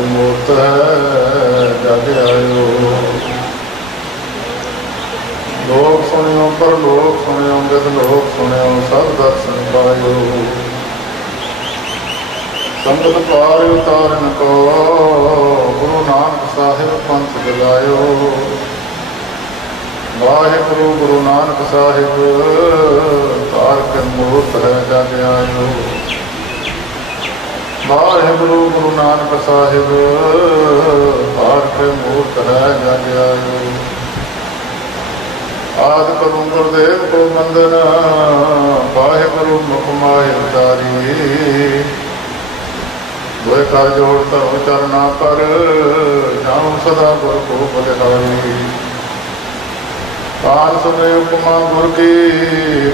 के मूर्त है जग आयो। लोक सुनियो पर लोक सुनियो विद लोक सुनियो सब दर्शन पायो। संगत पार उतारन को गुरु नानक साहिब पंथ जगायो। वाहिगुरु गुरु नानक साहिब तार के मूर्त है जग आयो। वाहिगुरु गुरु नानक साहिब तार के मूर्त है जग आयो। आदि करूं गुरुदेव को वंदन वाहिगुरु मुख माहि उतारी। दुए कर जोड़ धरो चरना पर जाऊं सदा गुर को बलिहारी। कान सुने उपमा गुर की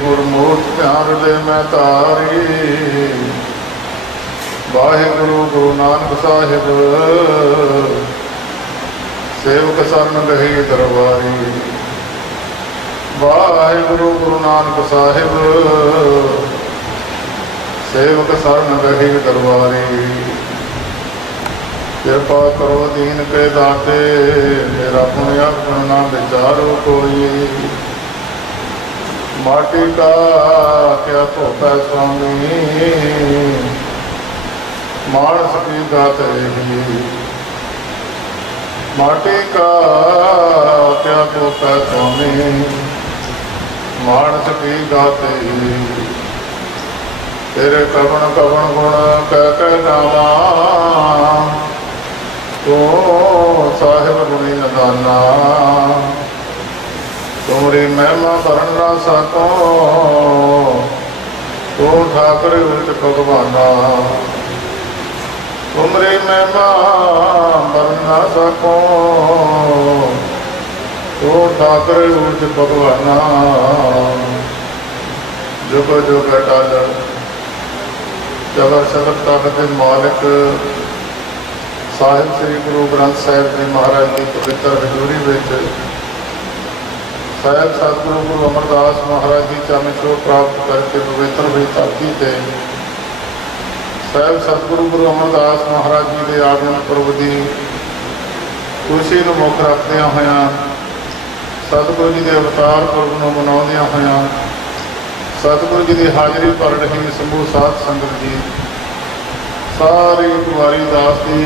गुरमूर्त ध्यान दे मैं तारी। वाहिगुरु गुरु नानक साहिब सेवक सरन गही दरबारी। वाहिगुरु गुरु नानक साहिब सेवक सरन गही दरबारी। कृपा करो दीन के दाते मेरा पुण्य गुण ना विचारो कोई। माटी का क्या धोता स्वामी मानस की गाते ही। माटी का क्या धोता स्वामी मानस की गाते ही। तेरे कवण कवण गुण कह गावा तो साहिब गुणी नदाना। तुमरी महिमा भरन ना सको तो ठाकुर उच भगवाना। तुमरी महिमा भरन ना सको तो ठाकुर उच भगवाना। जुग जुग अटल चबर शबद तक के मालिक साहिब श्री गुरु ग्रंथ साहिब जी महाराज की पवित्र हजूरी में साहिब सतगुरु गुरु अमरदास महाराज की चरण छोह प्राप्त करके पवित्र हुई धरती से साहिब सतगुरु गुरु अमरदास महाराज जी के आगमन पुरब की खुशी को मुख रखद्या होया सतगुरु जी के अवतार पुरब को मनाउंदिया होया सतगुरु जी की हाजरी भर रही समूह साध संगत जी सारी कुमारी दास की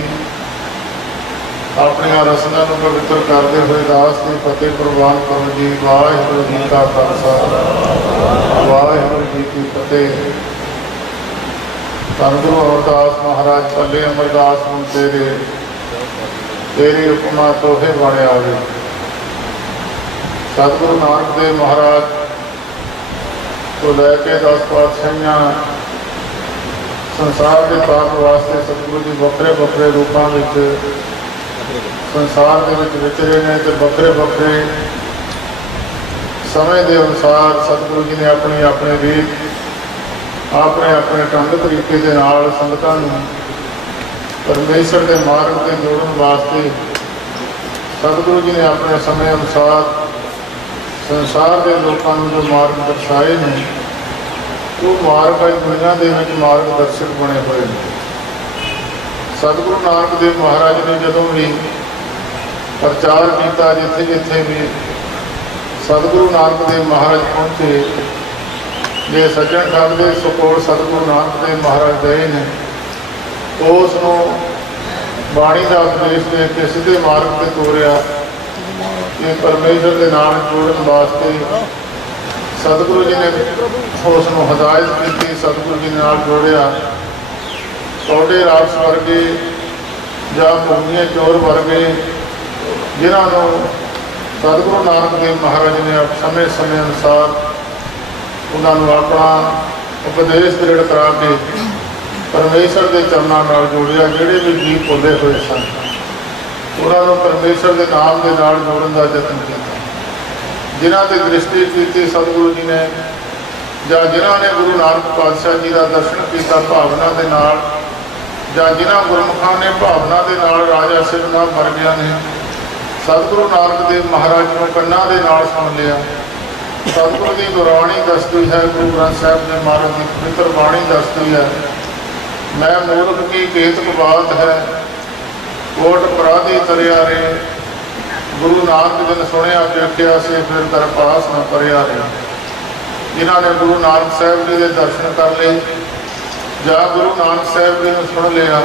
अपन रसना को पवित्र करते हुए दास की फतेह प्रवान करो जी। वाहिगुरू जी का खालसा वाहिगुरू जी की फतेह। धन गुरु अमरदास महाराज पल्ले अमरदास हूँ तेरे तेरी उपमा तोहे बने आवे। सतगुरु नानक देव महाराज तो लैके 10 पातशाहियां संसार के तारण वास्ते सतगुरु जी वखरे वखरे रूपों में संसार के विचरे ने तो वखरे वखरे समय के अनुसार सतगुरु जी ने अपनी अपनी रीत अपने अपने ढंग तरीके के नाल संगतां नूं परमेश्वर के मार्ग से जोड़न वास्ते सतगुरु जी ने अपने समय अनुसार संसार के लोगों को जो मार्ग दर्शाए ने वो मार्ग अज दुनिया के मार्गदर्शक बने हुए हैं। सतगुरु नानक देव महाराज ने जदों भी प्रचार किया जिथे जिथे भी सतगुरु नानक देव महाराज पहुँचे जे सज्जन ठगदे सो कोल सतगुरु नानक देव महाराज गए ने उसनों बाणी का उपदेश दे के सीधे मार्ग पर तोरिया कि परमेश्वर के नाम जोड़न वास्ते सतगुरु जी ने उसनों हदायत की। सतगुरु जी ने जोड़िया कौडे रास वर्गे या भूमिया चोर वर्गे जिन्होंने सतगुरु नानक देव महाराज ने समय समय अनुसार उन्होंने अपना उपदेश दृढ़ करा के परमेश्वर के चरणों नाल जोड़िया। जोड़े भी जीव भुले हुए सन उन्होंने परमेश्वर के नाम के नाल जोड़न का यत्न किया। जिन्हों की दृष्टि की सतगुरु जी ने या जिन्होंने गुरु नानक पातशाह जी का दर्शन किया भावना के नाल या जिन्हों गुरमुखा ने भावना के नाल राजा सिरना मर गया ने सतगुरु नानक देव महाराज को कन्ना के नाल सुन लिया। सतगुरु की गुरबाणी दसती है, गुरु ग्रंथ साहिब जी महाराज की पवित्र बाणी दसती है, मैं मूर्ख की केतक बात है कोट अपराधी तरिया रे, गुरु नानक जिन सुनिया देखिया से फिर दर पास न परिया रे। जिन्होंने गुरु नानक साहब जी के दर्शन कर लिए या गुरु नानक साहब जी ने सुन लिया,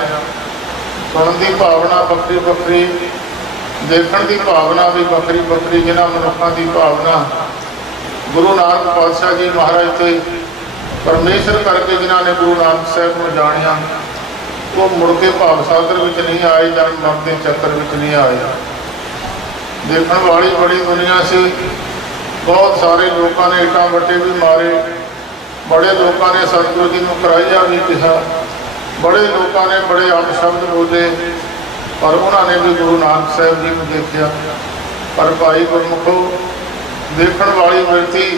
सुनने की भावना बखरी बखरी, देखने की भावना भी बखरी बखरी। जिन्होंने मनुखों की भावना गुरु नानक पातशाह जी महाराज से परमेश्वर करके जिन्होंने गुरु नानक साहब को जानिया, वो मुड़ के भाव सागर में नहीं आए, जन्म मन के चक्कर में नहीं आए। देखने वाली बड़ी दुनिया से बहुत सारे लोगों ने इटा बट्टे भी मारे, बड़े लोगों ने सतगुरु जी को कराइया भी कहा, बड़े लोगों ने बड़े अपशब्द बोले, पर उन्होंने भी गुरु नानक साहब जी को देखा। पर भाई गुरमुखो, देखने वाली बिरती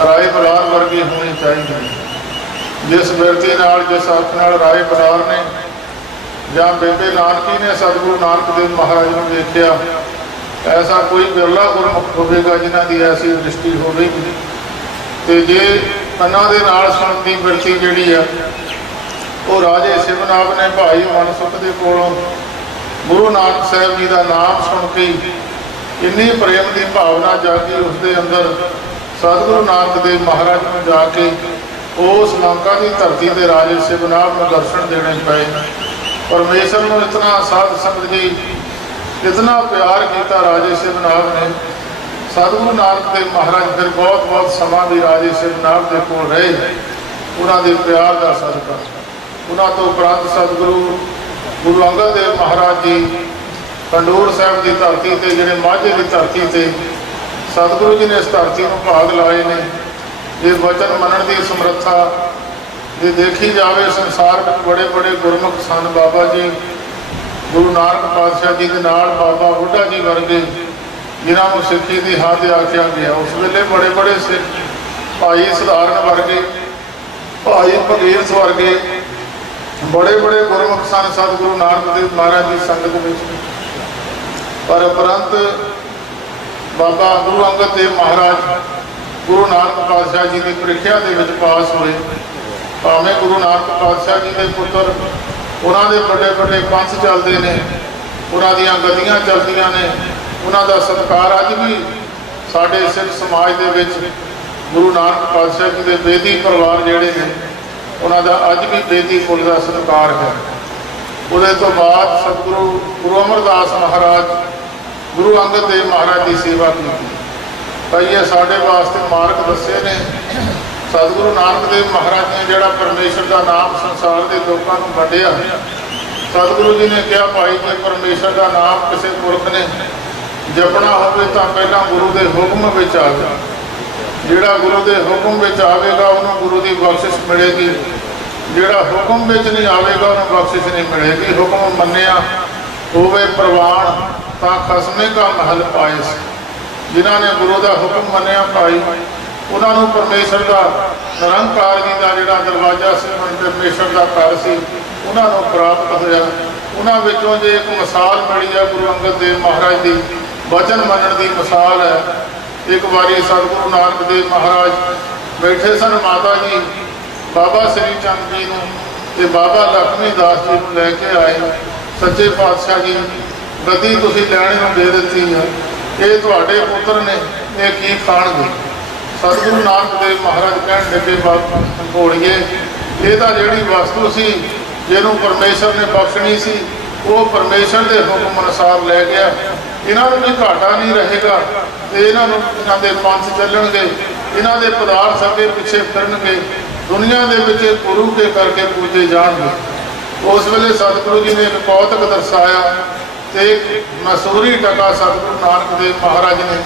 राय बलार वर्गी होनी चाहिए। जिस बिरती नाल जिस अर्थ नाल राय बलार ने या बेबे नानकी ने सतगुरु नानक देव महाराज को देखा, ऐसा कोई बिरला गुरमुख होगा जिन्हों की ऐसी दृष्टि होगी। तो जे कन्ना दे नाल सुनन दी बिरती जिहड़ी है, वो राजे शिवनाथ ने भाई मनसुख के कोलों गुरु नानक साहब जी का नाम सुन के इन्नी प्रेम की भावना जागी उसके अंदर, सतगुरु नानक देव महाराज में जाके उस लंका की धरती के राजे शिवनाथ को दर्शन देने पे। परमेश्वर को इतना साध संगत जी इतना प्यार किया राजे शिवनाथ ने। सतगुरु नानक देव महाराज फिर बहुत बहुत समा भी राजे शिवनाथ के कोल रहे, उन्होंने प्यार का सदका। उन्होंने तो उपरंत सतगुरु गुरु अंगद देव महाराज जी खंडूर साहब की धरती से, जिहड़े माझे की धरती से सतगुरु जी ने इस धरती को भाग लाए ने। ये वचन मनन की समर्था ये देखी जाए, संसार में बड़े बड़े गुरमुख सन। बाबा जी गुरु नानक पातशाह जी के नाल बाबा बुढ़ा जी वर्गे, जिन्होंने सिक्खी की हद आख्या गया। उस वेले बड़े बड़े सिख भाई सधारण वर्गे, भाई भगीरथ वर्गे बड़े बड़े गुरमुख सन सतगुरु नानक देव महाराज की संगत में। पर उपरंत बाबा गुरु अंगद देव महाराज गुरु नानक पातशाह जी की प्रीख्या के पास हुए। भावें गुरु नानक पातशाह जी के पुत्र उन्होंने बड़े बड़े पंथ चलते हैं, उन्होंने गतियां चलदियां ने, उन्होंने सत्कार अज भी साढ़े सिख समाज के गुरु नानक पातशाह जी के बेदी परिवार जोड़े ने, उन्होंने अज भी बेदी कुल का सत्कार है। उदे तो बाद सतगुरु गुरु अमरदास महाराज गुरु अंगद देव महाराज की सेवा की। कई साढ़े वास्ते मार्ग दसे ने। सतगुरु नानक देव महाराज ने जोड़ा परमेश्वर का नाम संसार के लोगों को वंडिया, सतगुरु जी ने कहा भाई जे परमेश्वर का नाम किसी पुरख ने जपना हो तो पहला गुरु के हुक्म में आवे, जोड़ा गुरु के हुक्म में आवेगा उन्होंने गुरु की बख्शिश मिलेगी, जोड़ा हुक्म में नहीं आवेगा उन्होंने बख्शिश नहीं मिलेगी। हुक्म मन्निया होवे प्रवान ता खसमे का महल पाए। जिन्होंने गुरु का हुक्म मन्निया भाई, उन्होंने परमेश्वर का निरंकार जी का जोड़ा दरवाजा से परमेश्वर का घर से उन्होंने प्राप्त होया। उन्होंने जो एक मिसाल मिली है गुरु अंगद देव महाराज की वचन मनन की मिसाल है। एक बारी सतगुरु नानक देव महाराज बैठे सन, माता जी बाबा श्री चंद जी को बाबा लक्ष्मी दास जी को लैके आए। सच्चे पातशाह जी गद्दी तुसीं लैणे नूं दे दित्ती है, ये तुहाडे पुत्र ने, ये की खाणगे। सतगुरु नानक देव महाराज कहण लगे बाबा घोड़िए, ये तो जिहड़ी वस्तु सी जिन्हों परमेश्वर ने बख्शनी सी वो परमेश्वर के हुक्म अनुसार लै गया। इन्हों भी घाटा नहीं रहेगा, तो इन्हों के पंथ चलणगे, इन्हों के पदार्थ अगे पिछे फिरनगे, दुनिया के गुरु के करके पूजे जाएंगे। उस वेले सतगुरु जी ने एक कौतक दर्शाया, तो एक मसूरी टका सतगुरु नानक देव महाराज ने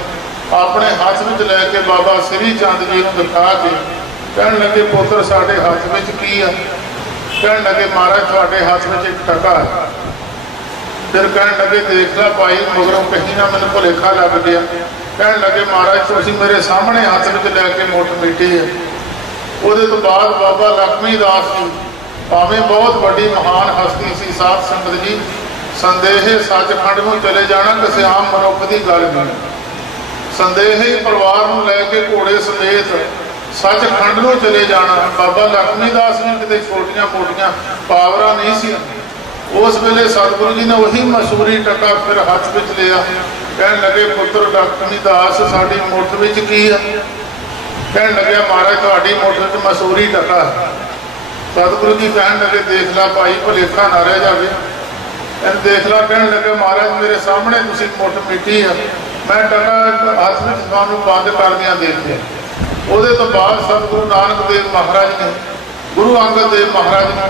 अपने हाथ में लैके बाबा श्री चंद जी को दिखा के कह लगे पुत्र साढ़े हाथ में की है। कह लगे महाराज थोड़े हाथ में एक टका है। फिर कह लगे देख ला भाई मगरों कहीं ना मैंने भुलेखा लग गया। कह लगे महाराज तुम मेरे सामने हाथ में लैके मुठ मीठी है। वो तो बाद बाबा लक्ष्मी दास जी भावें बहुत बड़ी महान हस्ती सी, साध संगत जी संदेह सचखंड में चले जाना किसी आम मनुख की गल नहीं। संदेह ही परिवार में लैके घोड़े समेत सचखंड में चले जाना। बाबा लक्ष्मी दास ने कितने छोटिया मोटिया पावरां नहीं सी, उस वेले सतगुरु जी ने वही मसूरी टका फिर हथ में लिया, कह लगे पुत्र लक्ष्मी दास साड़ी मुठ में की है। कह लगे महाराज थोड़ी मुठ में मसूरी टका है। सतगुरु जी कह लगे देख ला भाई भुलेखा ना रह जाए, इन देख ला। कह लगे महाराज मेरे सामने तुसी मुठ मिट्टी है, मैं टका हथ में थानू बंद कर दिया देखे। ਉਹਦੇ तो बाद सतगुरु नानक देव महाराज ने गुरु अंगद देव महाराज ने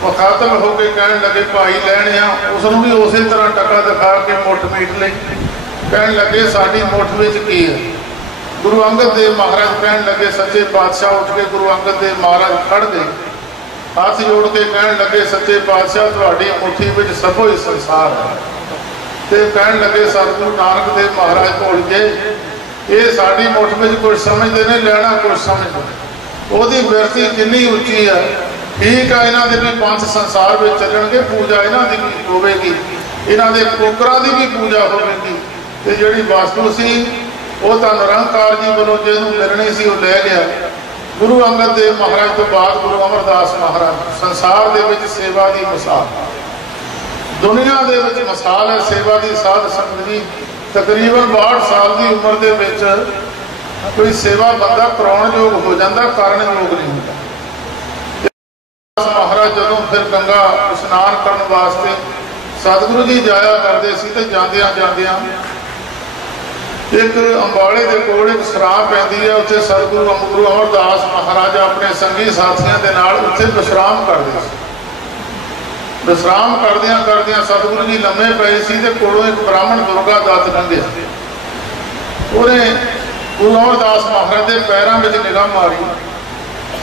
मुखातब होकर कह लगे भाई लैने आ, उसनों भी उस तरह टका दिखा के मुठ मीट ली। कह लगे साड़ी मुठ में की है। गुरु अंगद देव महाराज कह लगे सच्चे पातशाह। उठ के गुरु अंगद देव महाराज खड़ गए, हाथ जोड़ के कह लगे सच्चे पातशाह तुहाडी मुट्ठी में सबो ही संसार है। तो कह लगे सतगुरु नानक देव महाराज भुल गए ये साड़ी मुठ में कुछ समझते ने, लेना कुछ समझते। ਉਹਦੀ ਬਿਰਤੀ कितनी उच्ची है। ठीक है इन्हों के भी पंथ संसार में चलणगे, पूजा इन्हों की भी होगी, इन्हों के कोकरां की भी पूजा होगी। तो जी वस्तु सी वो तो निरंकार जी वालों जिन्हों मिलनी सी वो लै गया। गुरु अंगद देव महाराज तो बाद गुरु अमरदास महाराज संसार के विच सेवा की मिसाल, दुनिया के विच मिसाल है सेवा की। साध संगत जी तकरीबन 62 साल की उम्र के विच कोई सेवा बंदा कराउण योग हो जाता, कारण योग नहीं होता। महाराज जदों फिर गंगा स्नान करने वास्ते सतगुरु जी जाया करते सी, ते जांदियां जांदियां एक अंबाले के कोल एक सराह पैंदी है, उत्थे सतगुरु गुरु अमरदास महाराज अपने संगी साथियों के नाल उत्थे विश्राम करते सी। विश्राम करदियां करदियां सतगुरु जी लम्मे पए सी ते कोलों एक ब्राह्मण दुर्गा दत्त लंघिया। उन्हें गुरु अमरदास महाराज के पैरों में निगाह मारी।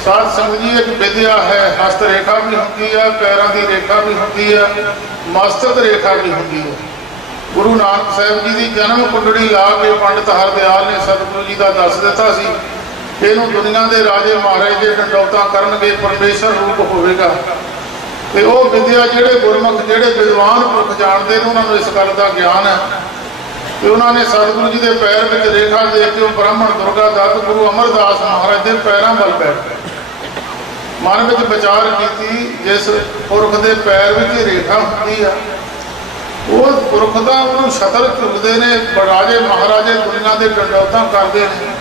साध संगत जी एक विद्या है, हस्त रेखा भी होती है, पैरों की रेखा भी होती है, मस्तक रेखा भी होती है। गुरु नानक साहब जी की जन्म कुंडली ला के पंडित हरदयाल ने सतगुरु जी का दस दिता सी, इनू दुनिया के राजे महाराज के डंडौता करनगे, परमेश्वर रूप होगा। तो वह विद्या जोड़े गुरमुख जोड़े विद्वान पुरख जानते हैं उन्होंने इस गल का ज्ञान है। तो उन्होंने सतगुरु जी के पैर में रेखा देख के ब्राह्मण दुर्गा दत्त गुरु अमरदास महाराज के पैरों वाल बैठ गए। मन में विचार की जिस पुरख के पैर में रेखा होती है वो पुरख का उन्होंने छतर चुकते हैं, राजे महाराजे दुनिया के डंडौता करते हैं।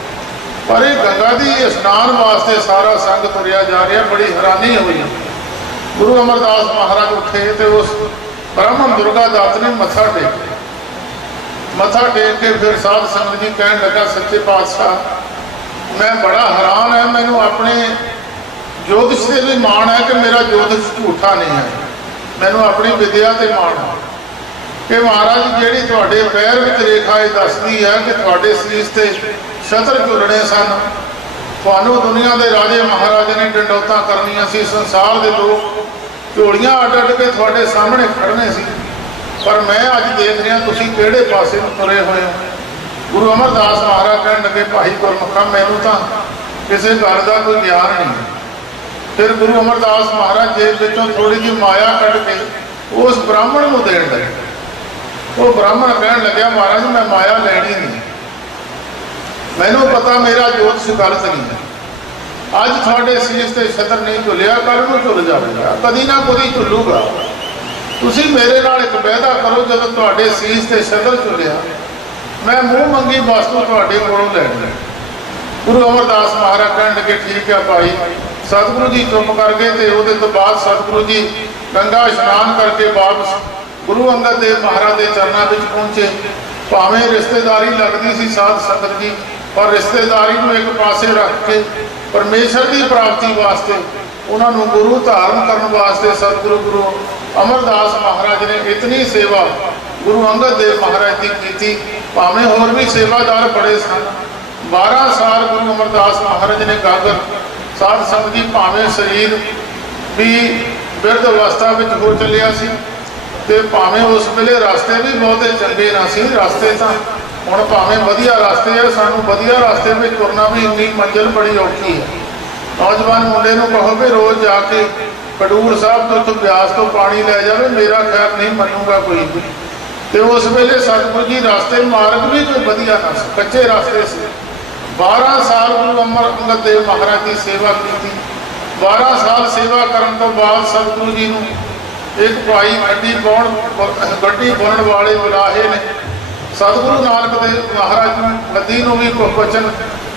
पर यह गंगा की स्नान वास्ते सारा संघ तुरया जा रहा, बड़ी हैरानी हुई। गुरु अमरदास महाराज उठे तो उस ब्राह्मण दुर्गा दत्त ने मत्था टेक के फिर साध संगत जी कह लगा सच्चे पातशाह मैं बड़ा हैरान है, मैनू अपने ज्योतिष से भी माण है कि मेरा ज्योतिष झूठा नहीं है, मैनू अपनी विद्या से माण है कि महाराज जी थोड़े पैर में रेखा ये दसदी है कि थोड़े सीस से छत्र झुलने सन, थानू दुनिया के राजे महाराजे ने डंडौता करनिया सी, संसार के लोग झोलियां अड अड के थोड़े सामने खड़ने सी, पर मैं अज देख रहा तुसीं किहड़े पासे तुरे हुए हो। गुरु अमरदास महाराज कह लगे भाई गुरमुखा मैनू तो किसी गल का कोई ज्ञान नहीं। फिर गुरु अमरदास महाराज जेब विचों थोड़ी जी माया कढ़ के उस ब्राह्मण को देण लगे। वो ब्राह्मण कह लग्या महाराज मैं माया लैनी नहीं, मैनू पता मेरा ज्योतिष गलत नहीं है, अज थोड़े सीस से छत्र नहीं झुलिया कल नूं झुल जाएगा, कदी ना कदी झुलूगा। तुसी मेरे नाल एक वायदा करो जब तुहाडे सीस से छत्र झुलिया मैं मूँह मंगी वस्तु तुहाडे कोलों लैणी। गुरु अमरदास महाराज कह लगे ठीक है भाई। सतगुरु जी चुप कर गए। तो वो बाद सतगुरु जी गंगा स्नान करके वापस गुरु अंगद देव महाराज के चरणों में पहुंचे। भावें रिश्तेदारी लगती सी साध संगत जी, पर रिश्तेदारी को एक पासे रख के परमेश्वर की प्राप्ति वास्ते उन्होंने गुरु धारण करने वास्ते सतगुरु गुरु अमरदास महाराज ने इतनी सेवा गुरु अंगद देव महाराज की की। भावें होर भी सेवादार बड़े सन। 12 साल गुरु अमरदास महाराज ने गागर साध संगत जी भावें शरीर भी बिरध अवस्था में हो चलिया सी ते भावें उस वेले रास्ते भी बहुते चंगे ना सी। रास्ते तो हुण भावें वधिया रास्ते है, सानू वधिया रास्ते में तुरना भी इन्नी मंजिल बड़ी औखी है। नौजवान मुंडे नूं कहो भी रोज़ जाके खडूर साहब तो उत्थों ब्यास तो पानी लै जाए, मेरा ख्याल नहीं मनूगा कोई भी। तो उस वेले सतगुरु जी रास्ते मार्ग भी कोई वधिया ना सी, कच्चे रास्ते से। 12 साल गुरु अंगद देव महाराज की सेवा की। 12 साल सेवा करने तो बाद सतगुरु जी नूं एक भाई गड्डी बुनण वाले बुलाहे ने सतगुरु नानक देव महाराज नदी नूं भी कुछ बचन,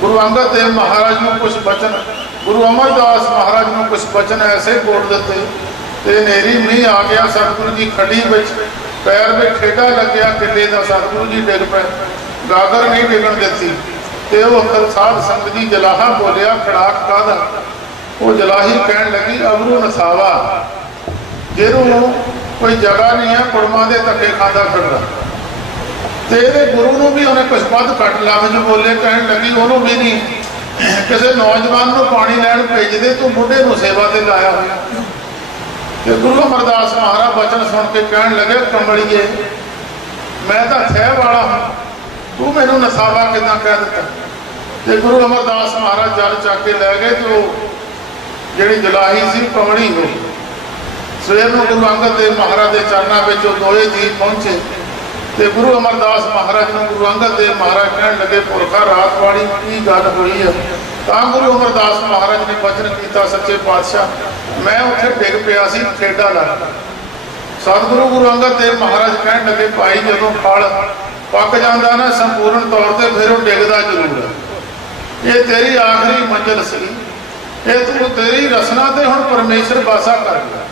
गुरु अंगद देव महाराज नूं कुछ बचन, गुरु अमरदास महाराज नूं कुछ बचन ऐसे बोल दिते ते नेरी मीह आ गया। सतगुरु जी खड्डी विच पैर में ठेडा लग्या किले का, सतगुरु जी डिग पे, गागर नहीं डिगन दिती ते वो साध संगत जी जलाहा बोलिया खड़ाक कादा, वो जलाही कहन लगी अबरू नसावा जिन्हों कोई जगह नहीं है कुड़मां दे धक्के खांदा फिरदा। तेरे गुरु नूं भी उन्हें कुछ वध घट लफ्ज बोले, कहन लगी उन्होंने भी नहीं किसी नौजवान नूं पानी लैण भेजदे, तू बुढ़े नूं सेवा ते लाया होया। ते गुरु अमरदास महाराज वचन सुन के कहन लगे कमलिए मैं तो थह वाला हूँ, तू मैनू नसावा किदां कह दिता। ते गुरु अमरदास महाराज जल चक के लै गए तो जिहड़ी जलाही सी कमली हो गई। सवेर नूं गुरु अंगद देव महाराज के चरणों में दोए जी पहुंचे तो गुरु अमरदास महाराज नूं गुरु अंगद देव महाराज कहन लगे पुरखा रात वाली की गल हुई है। तो गुरु अमरदास महाराज ने वचन किया सच्चे पातशाह मैं उत्थे डिग पिया सी ठेडा लग। सतगुरु गुरु अंगद देव महाराज कहन लगे भाई जदों फल पक जाता ना संपूर्ण तौर पर फिर वो डिगदा जरूर है। ये तेरी आखिरी मंजिल सी, ये तू तेरी रसना ते हुण परमेश्वर बासा कर गया।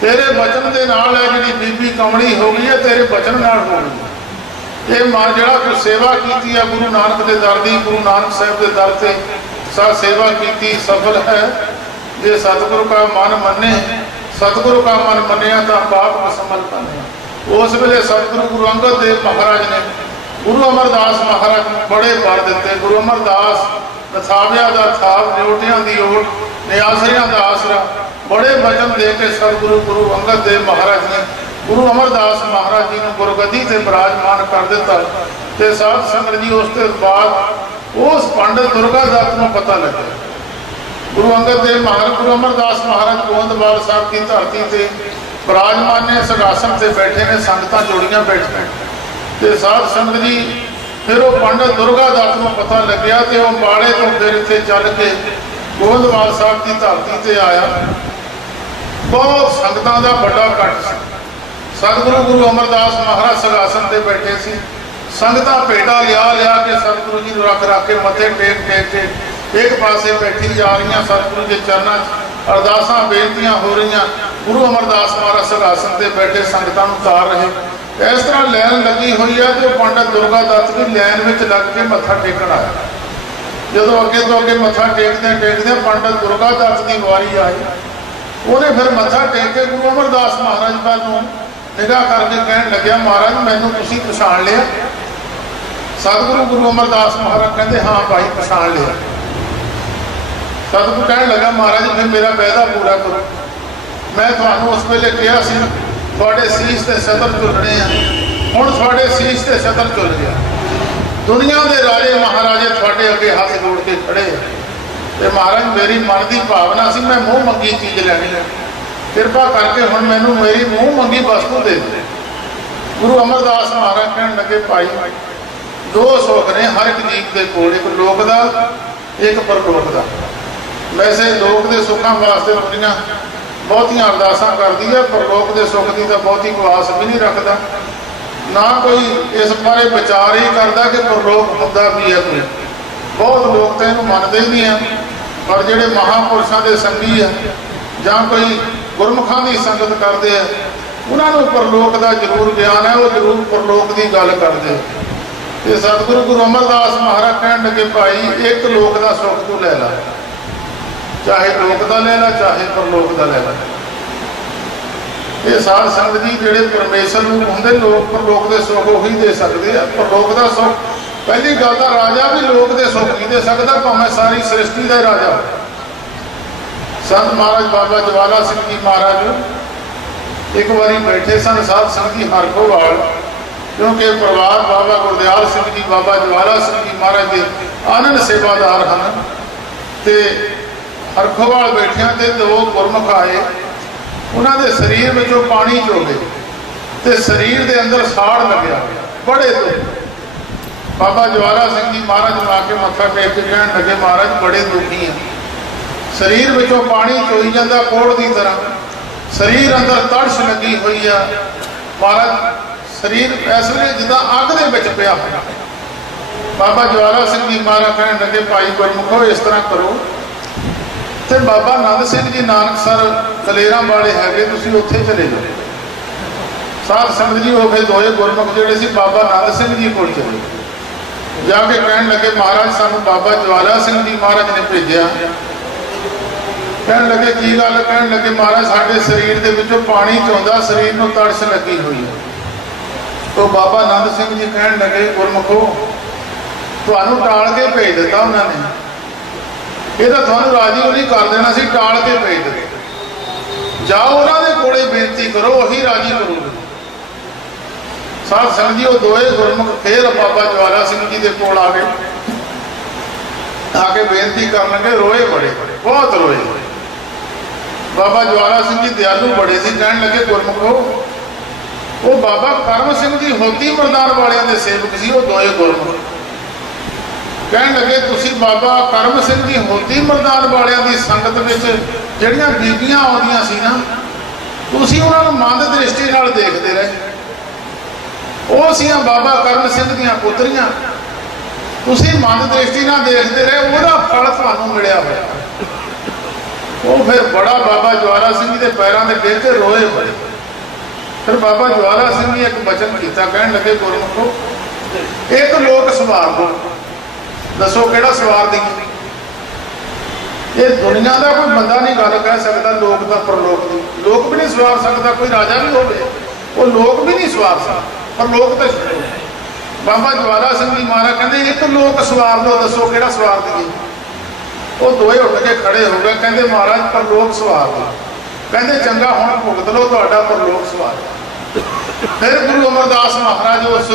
तेरे बचन के नाल है जी बीबी कमली हो गई है, तेरे बचन नाल हो गई। ये मां जड़ा कोई सेवा की है गुरु नानक के दर की, गुरु नानक साहब के दर से सा सेवा की सफल है। जे सतगुरु का मन मने, सतगुरु का मन मनिया तो पाप असमल बने। उस वेले सतगुरु गुरु अंगद देव महाराज ने गुरु अमरदास महाराज बड़े वर दिते। गुरु अमरदास नथाविया का थाव, न्योटिया की ओट, निआसरिया का आसरा, बड़े वचन दे के सतगुरु गुरु अंगद देव महाराज ने गुरु अमरदास महाराज जी ने गुरगद्दी से विराजमान कर दिता। ते साध संगत जी उसके बाद उस पंडित दुर्गा दत्त को पता लगा गुरु अंगद देव महाराज गुरु अमरदास महाराज गोविंदवाल साहब की धरती से विराजमान ने, सिंहासन से बैठे ने, संगतां जोड़ियां बैठे ते साध संगत जी फिर वो पंडित दुर्गा दत्त को पता लग्या तो वह अंबाले तो फिर इत्थे चल के गोविंदवाल साहब की धरती से आया। बहुत संगतां दा बड़ा इकट्ठ सी। सतगुरु गुरु अमरदास महाराज सिंहासन से बैठे सी, संगतां भेटा लिया के सतगुरु जी नूं रख के मत्थे टेक के एक पासे बैठी जा रही। सतगुरु के चरणों अरदासां बेनतियां हो रही। गुरु अमरदास महाराज सिंहासन से बैठे संगतां नूं तार रहे। इस तरह लैन लगी हुई है तो पंडित दुर्गा दत्त भी लैन में लग के मत्था टेकण आया। जदों अगे तो अगे मत्था टेकदे पंडित दुर्गा दत्त की वारी आई, उन्हें फिर मत्था टेक के गुरु अमरदास महाराज वाल निगाह करके कहन लग्या महाराज मैनूं तुसीं पछाण लिया। सतगुरु गुरु अमरदास महाराज कहते हाँ भाई पछाण लिया। सतगुरु कहन लगा महाराज फिर मेरा वायदा पूरा करो। मैं तुहानूं उस वेले कहा सी तुहाडे सीस ते छतर झुलने हुण तुहाडे सीस ते छतर झुल गया। दुनिया के राजे महाराजे तुहाडे अगे हाथ जोड़ के खड़े ते महाराज मेरी मन की भावना सी मैं मूँह मंगी चीज़ लैनी है, कृपा करके हुण मैनूं मेरी मूँह मंगी वस्तु दे दे। गुरु अमरदास महाराज कहन लगे भाई दो सुख ने हर एक जीव के कोल, एक लोक का एक परलोक का। वैसे लोक के सुखों वास्ते दुनिया बहुतियां अरदासां करती है, परलोक के सुख की तो बहुती कोई आस भी नहीं रखता, ना कोई इस बारे विचार ही करता कि परलोक होंदा भी है। कोई बहुत लोग तो इन्हूं मनते ही नहीं हैं, पर जिहड़े महापुरुषों के संगी है जां कोई गुरमुखां की संगत करते हैं उन्होंने परलोक का जरूर ज्ञान है, वो जरूर परलोक की गल करते हैं। तो सतगुरु गुरु अमरदास महाराज कहन लगे भाई एक लोक का सुख तू लै ला, चाहे लोक का ले ला चाहे परलोक का ले ला। ये साध संगत जी जिहड़े परमेश्वर नूं हुंदे लोक परलोक के सुख उही दे सकते हैं। परलोक का सुख पहली गल तो राजा भी लोक के सुख नहीं दे सकता, भावें सारी सृष्टि का राजा। संत महाराज बाबा ज्वाला सिंह जी महाराज एक बारी बैठे सन साध संगत जी हरखोवाल, क्योंकि परिवार बाबा गुरदयाल सिंह जी बाबा ज्वाला सिंह जी महाराज के आनंद सेवादार हैं। तो हरखोवाल बैठिया तो दो गुरमुख आए, उन्होंने शरीर में पानी चोले तो शरीर के अंदर साड़ लग्या बड़े दुख। बाबा ज्वाला सिंह जी महाराज आके मत्था टेक के कहन लगे महाराज बड़े दुखी हैं, शरीर में पानी चोई जाता कोड़ की तरह, शरीर अंदर तड़श लगी हुई है। महाराज शरीर इस वे जिदा अग दे विच पिया होया। बाबा ज्वाला सिंह जी महाराज कहने लगे भाई गुरमुखो इस तरह करो, तो बाबा नंद सिंह जी नानकसर कलेरा वाले है, तुसीं उत्थे चले जाओ। साध संगत जी वो फिर दोए गुरमुख जिहड़े सी बाबा नंद सिंह जी कोल चले जाके कहन लगे महाराज सानू बाबा ज्वाला सिंह जी महाराज ने भेजा। कहन लगे की गल? कहन लगे महाराज साडे शरीर दे विचों पानी चौंदा, शरीर नूं तड़स लगी हुई है। तो बाबा नंद सिंह जी कहन लगे गुरमुखो तुहानू टाल के भेज दिता उन्होंने, ये तो तुहानू राजी नहीं कर देना सी, टाल के भेज दिता। जाओ उन्होंने कोले बेनती करो, वही राजी करूगे। साध संगत जी वो दोए गुरमुख फिर बाबा ज्वाला सिंह जी के कोल आ गए, आके बेनती कर लगे, रोए बड़े बहुत रोए। बाबा ज्वाला सिंह जी दयालु बड़े सी, कहने लगे गुरमुखो वो बाबा करम सिंह जी होती मरदान वालियां दे सेवक सी, वो दोए गुरमुख कहने लगे तुसी बाबा करम सिंह जी होती मरदान वालियां दी संगत विच जिहड़ियां बीबियां आउंदियां सी ना, तुसी उन्हां नूं मंद दृष्टि नाल देखदे रहे। वो सियां बाबा करम सिंह दीयां पुत्रियां, तुसी मंद दृष्टि नाल देखदे रहे, उहदा फल तुहानूं मिलिया होया। वो फिर बड़ा बाबा ज्वाला सिंह जी के पैरों के गिर के रोए बड़े। फिर बाबा ज्वाला सिंह जी एक वचन किया, कहने लगे गुरमुखो एक लोक सवार दो, दसो किहड़ा सवार दी? ये दुनिया का कोई बंदा नहीं गल कह सकता लोक का परलोक की, लोक भी नहीं सवार सकता, कोई राजा भी हो वो लोक भी नहीं सवार सकता, पर लोक तो बाबा ज्वाला सिंह जी महाराज कहते एक लोक सवार दो, दसो किहड़ा सवार दी? वो दोए उठ के खड़े हो गए, कहते महाराज परलोक सवार दो। कहते चंगा हुण भुगत लो तुहाडा परलोक सवार। फिर गुरु अमरदास महाराज उस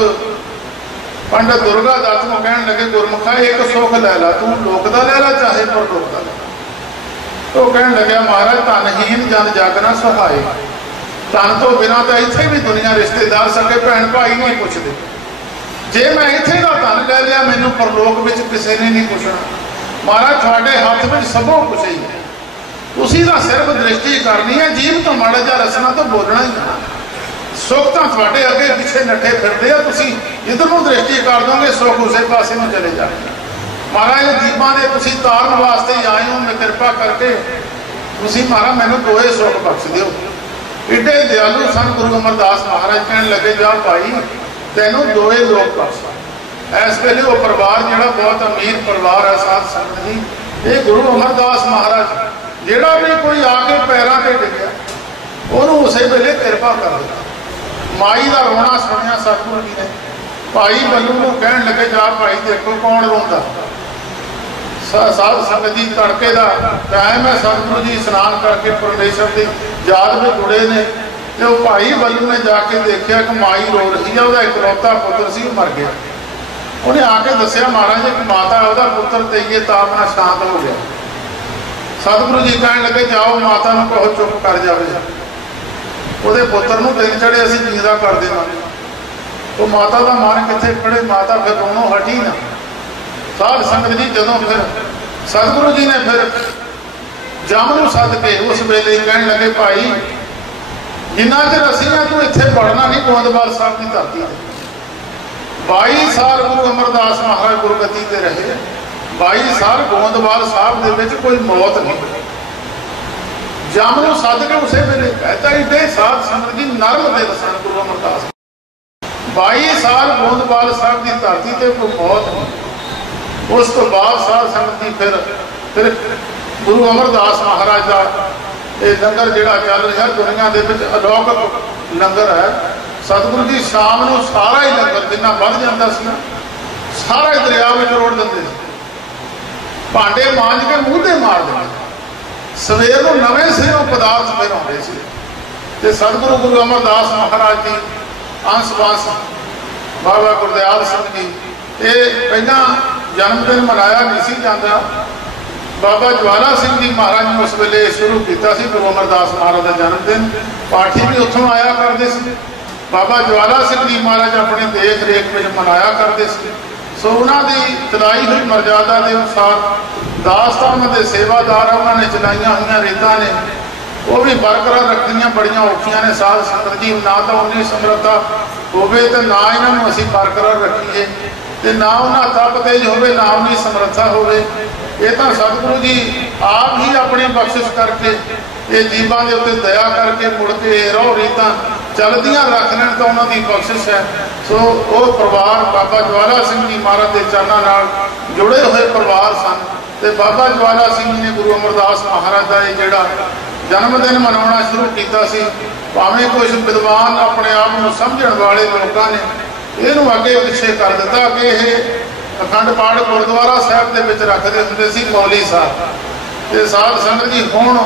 पंडित दुर्गा दत्त को कहने लगे गुरमुखा एक सुख लै ला, तू लोक दा लै ला चाहे परलोक दा लै। तो कहने लगे महाराज धनहीन जन जग ना सहाय, धन तो बिना तो इत्थे भी दुनिया रिश्तेदार सके भैन भाई नहीं पुछदे, जे मैं इत्थे दा धन लै लिया मैनूं परलोक विच किसी ने नहीं पुछना। महाराज थोड़े हाथ में सबों कुछ ही है, तुसी तां सिर्फ दृष्टि करनी है, जीव तो माड़ा जा रसना तो बोलना ही है। सुख तो थोड़े अगे पिछे नठे फिरते हैं, तुसी जिधर नूं दृष्टि कर दोगे सुख उस पासे में चले जाएंगे। महाराज जीवां दे तुसी तारन वास्ते ही आए हो, मैं कृपा करके तुसी महाराज मैनूं दोए सुख बख्श दिओ। एडे दयालु सन गुरु अमरदास महाराज, कहने लगे जा भाई तैनूं दोए लोक बख्श। इस वेले वो परिवार जिहड़ा बहुत अमीर परिवार है साध संगत जी, ये गुरु अमरदास महाराज जिहड़ा भी कोई आके पैरों से डिग्या उन्होंने उस वेले कृपा कर दिया। माई का रोना सुनिया सतगुरु जी ने, भाई बल्लू को कहन लगे जा भाई देखो कौन रोंदा। साध संगत जी तड़के का टाइम है, सतगुरु जी स्नान करके परमेश्वर की याद में जुड़े ने, तो भाई बल्लू ने जाके देखा कि माई रो रही है, वह इकलौता पुत्र सी मर गया। उन्हें आके दसिया महाराज एक माता वह पुत्र देइए तो अपना शांत हो गया। सतगुरु जी कहने लगे जाओ माता को कहो चुप कर जाए, वो पुत्र को दिन चढ़े असीं जींदा कर देना। तो माता का मन कितने खड़े, माता फिर रोनों हटी ना। साध संगत जी जदों फिर सतगुरु जी ने फिर जम नूं सद के उस वेले कहने लगे भाई जिन्ना चਿਰ असीं तू इत्थे पढ़ना नहीं गोंदवाल साहब की धरती है। 22 साल गुरु अमरदास महाराज गुरगति ते रहे, 22 साल गोंदवाल साहब दे विच कोई मौत नहीं। जम नूं सद के उसे वेले कहता इडे साध संगत जी नरम दिल सन गुरु अमरदास। 22 साल गोंदवाल साहब की धरती ते कोई मौत नहीं। उस तो बाद साध संगत जी फिर गुरु अमरदास महाराज का ये लंगर जिहड़ा चल रहा दुनिया के विच अलौकिक लंगर है। सतगुरु जी शाम को सारा ही लंगर जिन्ना बढ़ जाता सी सारा ही दरिया में रोड़ देंगे, भांडे मांज के मूँह से मार देंगे। सवेर को नवे सिरों पदार्थ फिर आते थे। सतगुरु गुरु अमरदास महाराज जी अंश वंश बाबा गुरदयाल सिंह जी ये पहला जन्मदिन मनाया नहीं सी जाता। बाबा ज्वाला सिंह जी महाराज ने उस वेले शुरू किया गुरु अमरदास महाराज का जन्मदिन, पाठी भी उत्थों आया करते थे। बाबा ज्वाला सिंह जी महाराज अपनी देख रेख में मनाया करते थे। सो उन्होंने चलाई हुई मर्यादा के अनुसार दास तो उन्होंने सेवादार उन्होंने चलाइया हुई रीतां ने वो भी बरकरार रखनियां बड़ियां औखियां ने साध संगत जी। ना तो उन्नी समर्था होवे ते ना इन्हां असीं बरकरार रखीए, ते ना उन्हां तप तेज होवे, ना उन्नी समर्था होवे। ये तो सतगुरु जी आप ही अपनी बख्शिश करके ये जीवां दे उत्ते दया करके मुड़ के रहो रीतां चलदियां रख लैण तो उन्हां दी बख्शिश है। सो वो परिवार बाबा ज्वाला सिंह जी महाराज के चरणों नाल जुड़े हुए परिवार सन। ते बाबा ज्वाला सिंह जी ने गुरु अमरदास महाराज का जिहड़ा जन्मदिन मनाना शुरू किया सी, भावें कुछ विद्वान अपने आप को समझण वाले लोगों ने इहनूं अगे पिछे कर दिता कि यह अखंड पाठ गुरुद्वारा साहब के विच रखते हुंदे सी मौली साहब। ते साध संगत जी हुण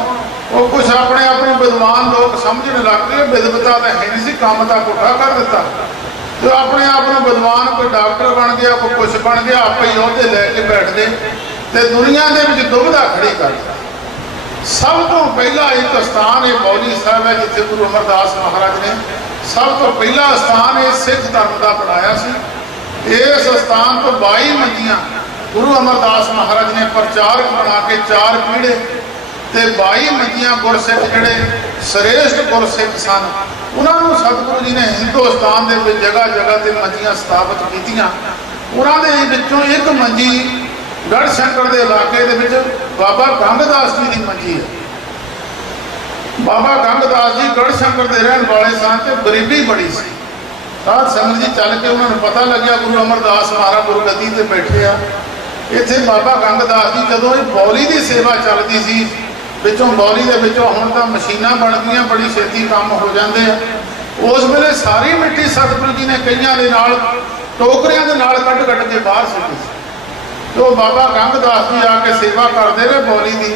वो कुछ अपने आप को विद्वान लोग समझण लग गए, विद्वता तो है नहीं सी, काम का पुठा कर दिता। जो अपने आप को विद्वान कोई डॉक्टर बन गया, कोई कुछ बन गया, आप ही ओहदे लैके बैठ गए तो दुनिया के दुविधा खड़ी कर दी। सब तो पहला एक स्थान है मौली साहब है, जिथे गुरु अमरदास महाराज ने सब तो पहला स्थान है सिख धर्म का बनाया सी। इस स्थान तो 22 मंजियां गुरु अमरदास महाराज ने प्रचारक बना के 4 पीढ़े ते 22 मंजियां गुरसिख जिहड़े श्रेष्ठ गुरसिख सन, उन्होंने सतगुरु जी ने हिंदुस्तान के जगह जगह से मंजियां स्थापित कीतियां। उन्होंने विचों एक मंजी गढ़ शंकर के इलाके के बाबा गंगदास जी की मंजी है। बाबा गंगदास जी गढ़ शंकर के रहने वाले सन ते गरीबी बड़ी सी। साध संगत जी चल के उन्होंने पता लग्या गुरु अमरदास महाराज गुरगद्दी ते बैठे आ। इत्थे बाबा गंगदास जी जदों बौली की सेवा चलती सी, विचों बौली के विचों हुण तां मशीनां बन गईयां, बड़ी छेती काम हो जाते हैं। उस वेले सारी मिट्टी सतगुरु जी ने कईयां दे नाल टोकरियां दे नाल कट कट के बाहर सुट्टी सी। तो बाबा गंगदास जी आके सेवा करते रहे, बौली की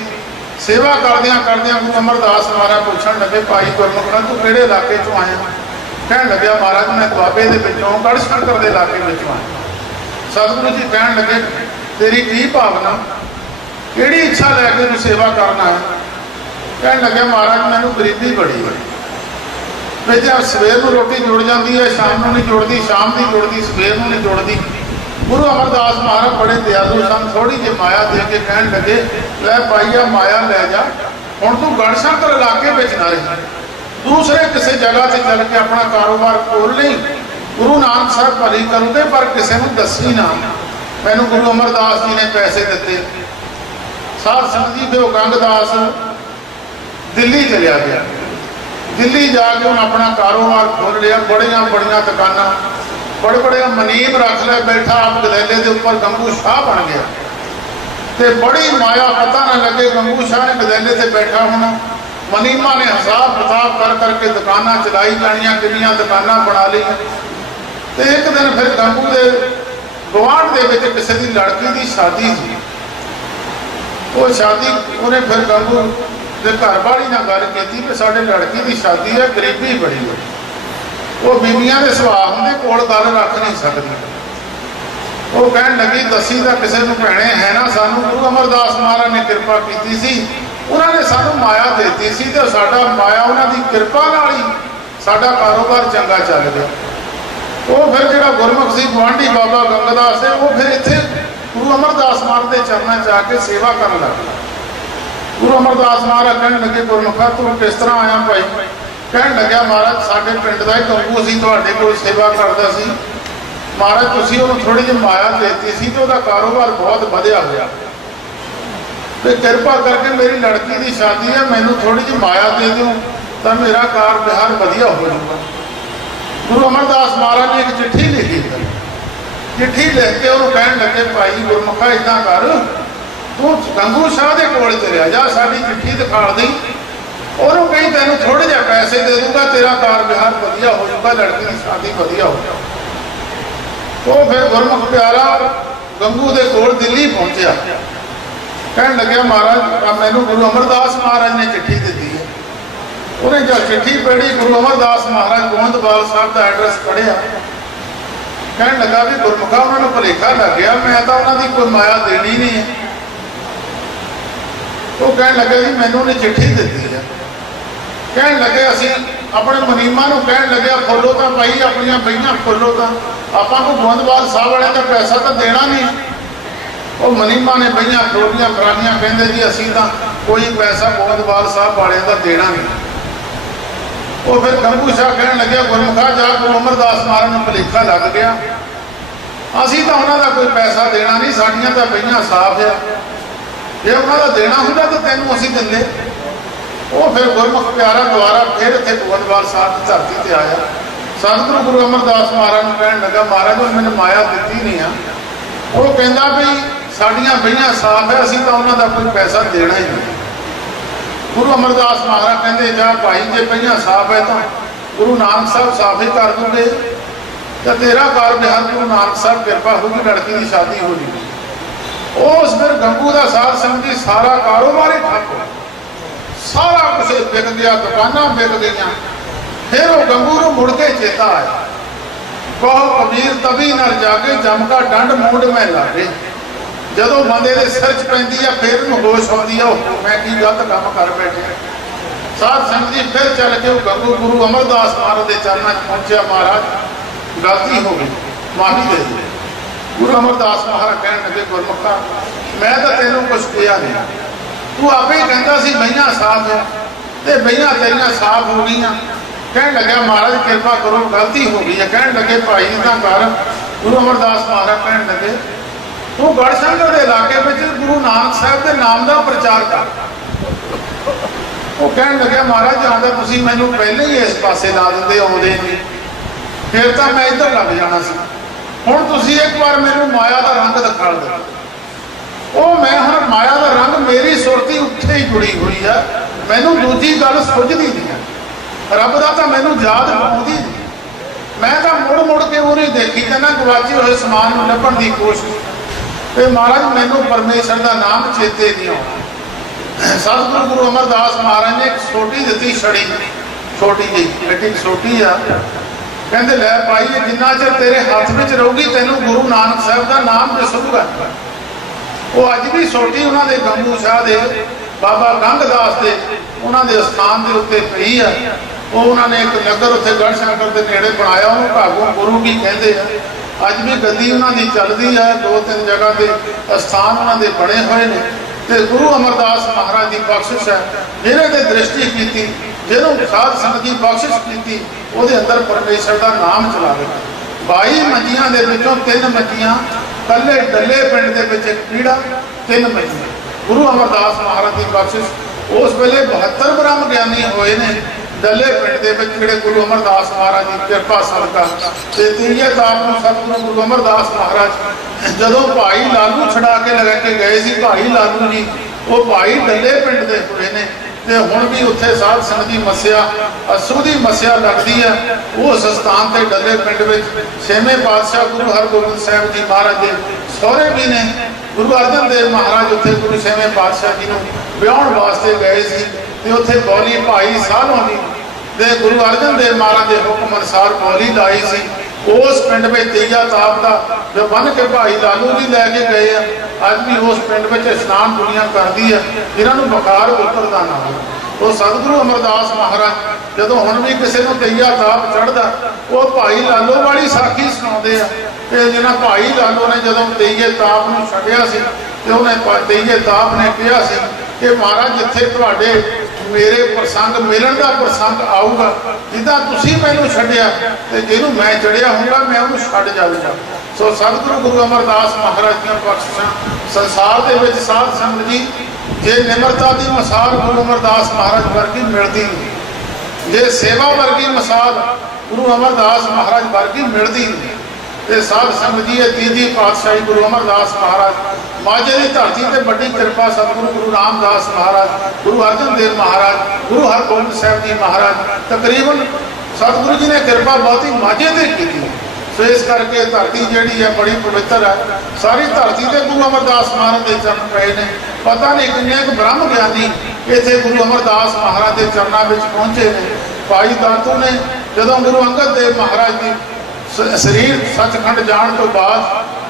सेवा करदियां करदियां गुरु अमरदास महाराज पूछण लगे, भाई गुरमुखा तू किहड़े इलाके चों आया? कहण लग्या, महाराज मैं दुआबे दे विचों गढ़ शंकर के इलाके विचों आया। सतगुरु जी कहण लगे, तेरी की भावना, किहड़ी इच्छा लैके तू सेवा करना है? कहण लग्या, महाराज मैनूं गरीबी बड़ी है, विच सवेर नूं रोटी जुड़ जाती है, शाम नूं नहीं जुड़ती, शाम की जुड़ती, सवेर नूं नहीं जुड़ती। गुरु अमरदास महाराज बड़े दयालु सन, थोड़ी जी माया दे के कहण लगे, लै पाईया माया लै जा, हुण तू गढ़ शंकर इलाके विच ना रही, दूसरे किसी जगह से चल के अपना कारोबार खोल नहीं, गुरु नानक साहब भली करूँगे पर किसी को दसी ना। मैनू गुरु अमरदास जी ने पैसे दिते। साध संगत जी फिर गंगदास दिल्ली चलिया गया। दिल्ली जाके उन्हें अपना कारोबार खोल लिया, बड़िया बड़िया दुकाना, बड़े बड़े मनीब रख ले बैठा, आप गधेले के उपर गंगू शाह बन गया। तो बड़ी माया, पता ना लगे गंगू शाह ने गधेले से बैठा होना, मनीमा ने हिसाब किताब कर करके दुकाना चलाई जानिया, किनिया दुकाना बना ली। तो एक दिन फिर गंगू के गुआढ़ के किसी की लड़की की शादी थी। वो शादी उन्हें फिर गंगू के घर वाली ने गल की कि साढ़े लड़की की शादी है, गरीबी बड़ी है, वो बीबियां के सुभाव होंगे कोल गल रख नहीं सकती। वो कहन लगी, दसी तो किसी को भैने है ना, सानू गुरु अमरदास महाराज ने कृपा की सी, उन्होंने सानू माया देती सी, तो साडा माया उन्होंने कृपा नाल ही साडा कारोबार चंगा चल गया। वो फिर जो गुरमुख सी गुआढ़ी बाबा गंगदास है, वो फिर इत्थे गुरु अमरदास महाराज के चरणों च आके सेवा कर लग गया। गुरु अमरदास महाराज कहने लगे, गुरमुखा तू किस तरह आया भाई? कहन लग्या, महाराज साडे पिंड दा गंगू सी, तुहाडे कोल सेवा करदा सी, महाराज तुसीं उहनूं थोड़ी जी माया देती सी तो उहदा कारोबार बहुत वधिया होया, तो कृपा करके मेरी लड़की की शादी है, मैनू थोड़ी जी माया दे दो तो मेरा कार विहार वधिया हो जाऊगा। गुरु अमरदास महाराज ने एक चिट्ठी लिखी, चिट्ठी लिख के उन्होंने कहन लगे, भाई गुरमुखा इदा कर, तू गंगू शाह के कोल चलिया जा, साडी चिट्ठी दिखा दी, और कहीं तेन थोड़े जे पैसे दे दूंगा, तेरा कार विहार वधिया हो जाऊगा, लड़की की शादी वधिया हो जाए। तो फिर गुरमुख प्यारा गंगू के कोल दिल्ली पहुंचा, कहन लगे, महाराज मैनू गुरु अमरदास महाराज ने चिट्ठी दी है। उन्हें जब चिट्ठी पढ़ी, गुरु अमरदास महाराज गोंदवाल साहब का एड्रैस पढ़िया, कहन लगा भी गुरमुखा उन्होंने भुलेखा लग गया, मैं तो उन्होंने कोई माया देनी नहीं है। तो कहन लगे जी मैनू उन्हें चिट्ठी दी है। कहन लगे असी अपने मुनीमा को कहन लगे, खोलो तो भाई अपन बहियां खोलो, तो आपको गोंदवाल साहब वाले का पैसा तो देना नहीं। वो मुनीमा ने बहियां खोलियां फरानियां, कहते जी असी तो कोई पैसा गोविंदवाल साहब वाले का देना नहीं। वो फिर गंगू शाह कहन लगे गुरमुखा जा गुरु अमरदास महाराज को भुलेखा लग गया, असी तो उन्होंने कोई पैसा देना नहीं, साड़ियाँ तो बहियाँ साफ है, जे उन्होंने देना होंगे तो तेनों असी देंगे। वो फिर गुरमुख प्यारा दोबारा फिर इतने गोविंदवाल साहब की धरती से आया। सतगुरु गुरु अमरदास महाराज कहन लगा महाराज मैंने माया दी नहीं है। वो कहता भी साड़ियाँ बहियाँ साफ है, असी तो उन्होंने कोई पैसा देना ही नहीं। गुरु अमरदास महाराज कहते जा भाई जे पहियां साफ है तो गुरु नानक साहब साफ ही कर दूंगे, तो तेरा कार बिहार गुरु नानक साहब कृपा होगी, लड़की की शादी हो जाएगी। उस फिर गंगू का साथ समझी सारा कारोबार ही ठप, सारा कुछ बिक गया, दुकाना बिक गई। फिर वो गंगू को मुड़ के चेता आया, कहो कबीर तभी नर जागे जम का डंड मूड में लागे। जदों बंदे के सिर च पैंदी है फिर होश आती है, मैं की गलत काम कर बैठे। साध संगत जी फिर चल के गंगू गुरु अमरदास महाराज के चरणों में पहुंचा, महाराज गलती हो गई, माफी दे दी। गुरु अमरदास महाराज कहने लगे गुरमुखा मैं तो तेनों कुछ किया नहीं, तू आपे ही कहता सी बहियां साफ है, तो बहियां तेरियां साफ हो गई। कहने लगे महाराज कृपा करो गलती हो गई है। कहने लगे भाई इदा कर, गुरु अमरदास महाराज कहने लगे तू गढ़शंकर के इलाके में गुरु नानक साहब के नाम का प्रचार कर। वो कहने लगे महाराज जाता तुम मैनू पहले ही इस पासे ला देंगे आते नहीं, फिर तो मैं इधर लग जाना सी। हुण तुसीं एक बार मैनू माया का रंग दिखा दो। वो मैं हुण माया का रंग मेरी सुरती उत्थे ही जुड़ी हुई है, मैनू दूजी गल सुझदी नहीं है, रब का तो मैनू याद आउंदी नहीं। मैं तो मुड़ मुड़ के उन्हें देखी जाना गवाचे हुए समान लभण की कोशिश। महाराज मैनू परमेश्वर का नाम चेते नहीं आना। सतगुरु गुरु अमरदास महाराज ने एक सोटी दी छड़ी, छोटी जी एडी सोटी आ, कहते लै पाई जिन्ना चर तेरे हाथ में रहूगी तेनों गुरु नानक साहब का नाम दसूगा। वो अज भी सोटी उन्होंने गंगू शाह दे बाबा गंगदास के उन्होंने स्थान के उत्ते पई है। वो उन्होंने एक नगर उत्थे गढ़शंकर के नेड़े बनाया, उन्होंने भागों गुरु भी कहते हैं। अज भी गद्दी उन्होंने चलती है, 2-3 जगह के स्थान उन्होंने बने हुए हैं। तो गुरु अमरदास महाराज की बख्शिश है, जिन्हें ते दृष्टि की, जिन्होंने साध संगत की बख्शिश की, वो अंदर परमेश्वर का नाम चला गया। 22 मंजियां के विचों 3 मंजियां कल्ले डले पिंड के पीड़ा, 3 मंजियां गुरु अमरदास महाराज की बख्शिश। उस वेले 72 ब्रह्म ज्ञानी हुए ने डले पिंड के गुरु अमरदास महाराज की कृपा सदका। तीजे ताप सतगुरु गुरु अमरदास महाराज जदों भाई लालू छड़ा के लगा के गए सी, भाई लालू जी वो भाई डले पिंड के हुए ने, तो हुण भी उत्थे साध संगत की मस्या असू की मस्या लगती है। उस स्थान से डले पिंड में 6वें पातशाह गुरु हरगोबिंद साहब जी महाराज के सहुरे भी ने। गुरु अर्जन देव महाराज उत्थे गुरु 6वें पातशाह जी को ब्याहण वास्ते गए सी, तो उत्थे बौली भाई सालों की गुरु अर्जन देव महाराज के हुक्म अनुसार बौली लाई सी। उस पिंड में तेजा ताप का जो बन के भाई लालू जी लैके गए हैं, अज भी उस पिंड में स्नान दुनिया करती है, जिन्होंने बुखार उतरता ना हो। तो सतगुरु अमरदास महाराज जो हुण भी किसी को तेजा ताप चढ़ता, वो भाई लालो वाली साखी सुनाते हैं कि जिन्हें भाई लालो ने जो तेजे ताप को छड्डिया सी, तो उन्हें तेजे ताप ने कहा सी कि महाराज जिथे तुहाडे मेरे प्रसंग मिलन का प्रसंग आऊगा, जिदा तुसीं मैनूं छड्डिया ते जिहनूं मैं चढ़िया होऊगा मैं उहनूं छड्ड जाऊंगा। सो सतगुरु गुरु अमरदास महाराज दी बख्शिशां संसार दे विच साध संगत जी जे निमरता की मिसाल गुरु अमरदास महाराज वर्गी मिलती नहीं, जे सेवा वर्गी मिसाल गुरु अमरदास महाराज वर्गी मिलती नहीं। तो साध संगत जी तीजी पातशाही गुरु अमरदास महाराज माझे की धरती से बड़ी कृपा सतगुरु गुरु रामदास महाराज, गुरु अर्जन देव महाराज, गुरु हरगोबिंद साहब जी महाराज, तकरीबन सतगुरु जी ने कृपा बहुत ही माझे से की। सो इस करके धरती जी है बड़ी पवित्र है। सारी धरती से गुरु अमरदास महाराज के चरण पे ने, पता नहीं किन्ने ब्रह्म ज्ञानी इतने गुरु अमरदास महाराज के चरणों में पहुंचे ने। भाई दातू ने जो गुरु अंगद देव महाराज की शरीर सचखंड जाने तो बाद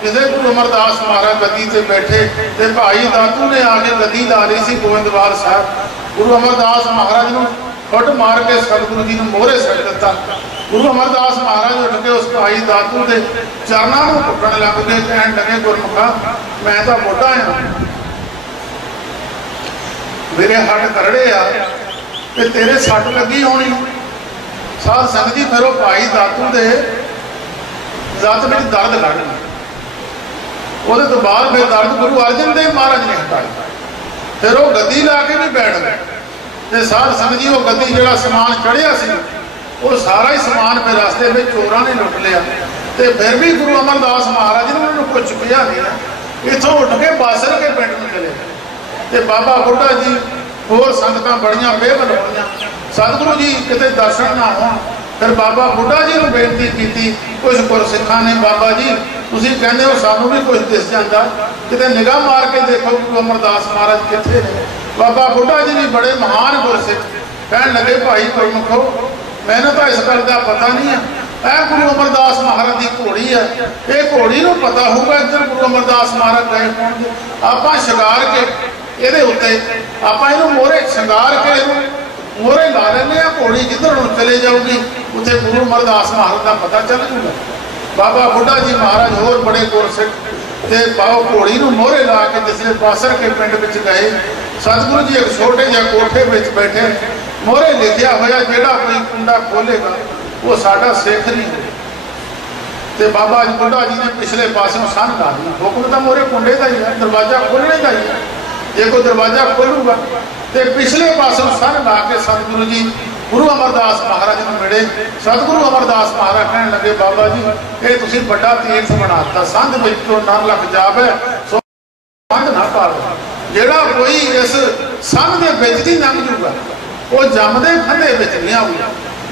किसी गुरु अमरदास महाराज गद्दी से बैठे, तो भाई दातू ने आके गद्दी ला ली सी गोविंदवाल साहब। गुरु अमरदास महाराज को फट मार के सतगुरु जी ने मोहरे सट दिता। गुरु अमरदास महाराज उठ के उस भाई दातू के चरणों को कुटन लग गए, कहन लगे गुरमुखा मैं तो बुढ़ा हाँ, मेरे हट करड़े आ ते तेरे सट लगी होनी। साध संगत जी फिर भाई दातू दे जत में दर्द कढ़ गई। वो तो बाद फिर दर्द गुरु अर्जन देव महाराज ने हटाई। फिर वो गद्दी ला के भी बैठ गए। तो साध संगत जी वो गद्दी जो समान चढ़िया सी वो सारा ही समान फिर रस्ते में चोरों ने लुट लिया। तो फिर भी गुरु अमरदास महाराज ने उन्होंने कुछ चुकिया नहीं। इतों उठ के बासर के पिंड में चले गए। तो बाबा बुढ़ा जी होर संगत बड़िया बेबल होइयां। सतगुरु जी किते दर्शन ना हो। फिर बाबा बुढ़ा जी ने बेनती की। कुछ गुरसिखां ने बाबा जी तुसीं कहंदे हो सानू भी कुछ दिस जांदा, किते निगाह मार के देखो गुरु अमरदास महाराज कित्थे ने। बाबा बुढ़ा जी भी बड़े महान गुरसिख कहन लगे भाई गुरमुखो मैंने तो इस गल का पता नहीं है। यह गुरु अमरदास महाराज की घोड़ी है, ये घोड़ी को पता होगा इधर गुरु अमरदास महाराज गए होंगे। आप शंगार के ये उत्ते आप मोहरे शंगार के मोहरे ला लेंगे। घोड़ी जिधर हम चले जाऊगी उसे गुरु अमरदास महाराज का पता चल जूगा। बाबा बुढ़ा जी महाराज होर बड़े गुरसिख ते पाओ घोड़ी को मोहरे ला के जिसले बासर के पिंड में गए। सतगुरु जी एक छोटे जि कोठे में बैठे मोहरे लिखिया होया जेड़ा कोई कुंडा खोलेगा वो साडा सिख नहीं हो। तो बाबा बुढ़ा जी ने पिछले पासों सन ला दी। हुक्म तो मोहरे कुंडे का ही है, दरवाजा खोलने का ही है। जे कोई दरवाजा खोलूगा तो पिछले पासों सन ला के सतगुरु जी गुरु अमरदास महाराज को मिले। सतगुरु अमरदास महाराज कहने लगे बाबा जी ये तुसीं बड़ा तीर्थ बनाता, संध विचों ना लग जावे सो संध ना पावे। जेड़ा कोई इस संध दे विच दी लंघ जूगा वो जमदे फंदे विच नहीं आऊगा।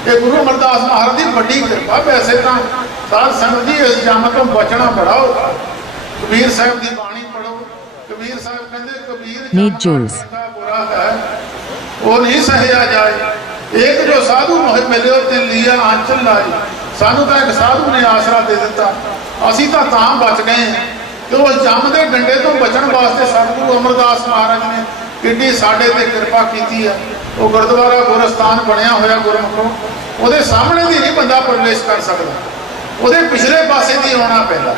ये गुरु अमरदास महाराज की बड़ी कृपा। वैसे तो साध संगत जी इस जम तो बचना बड़ा होगा। कबीर साहब की बाणी पढ़ो। कबीर साहब कहते कबीर बुरा है वो नहीं सहया जाए। एक जो साधु मोह मिले ते लिया आंचल लाई। सानू तो एक साधु ने आसरा दे दिता, असी तो बच गए। तो उस जम के डंडे तो बचन वास्ते सतगुरु अमरदास महाराज ने किड्डी साडे ते कृपा की है। वो गुरुद्वारा गुरस्तान बनया होया गुरमुखों, वो सामने भी नहीं बंदा प्रवेश कर सकता, वो पिछले पासे भी आना पैंदा।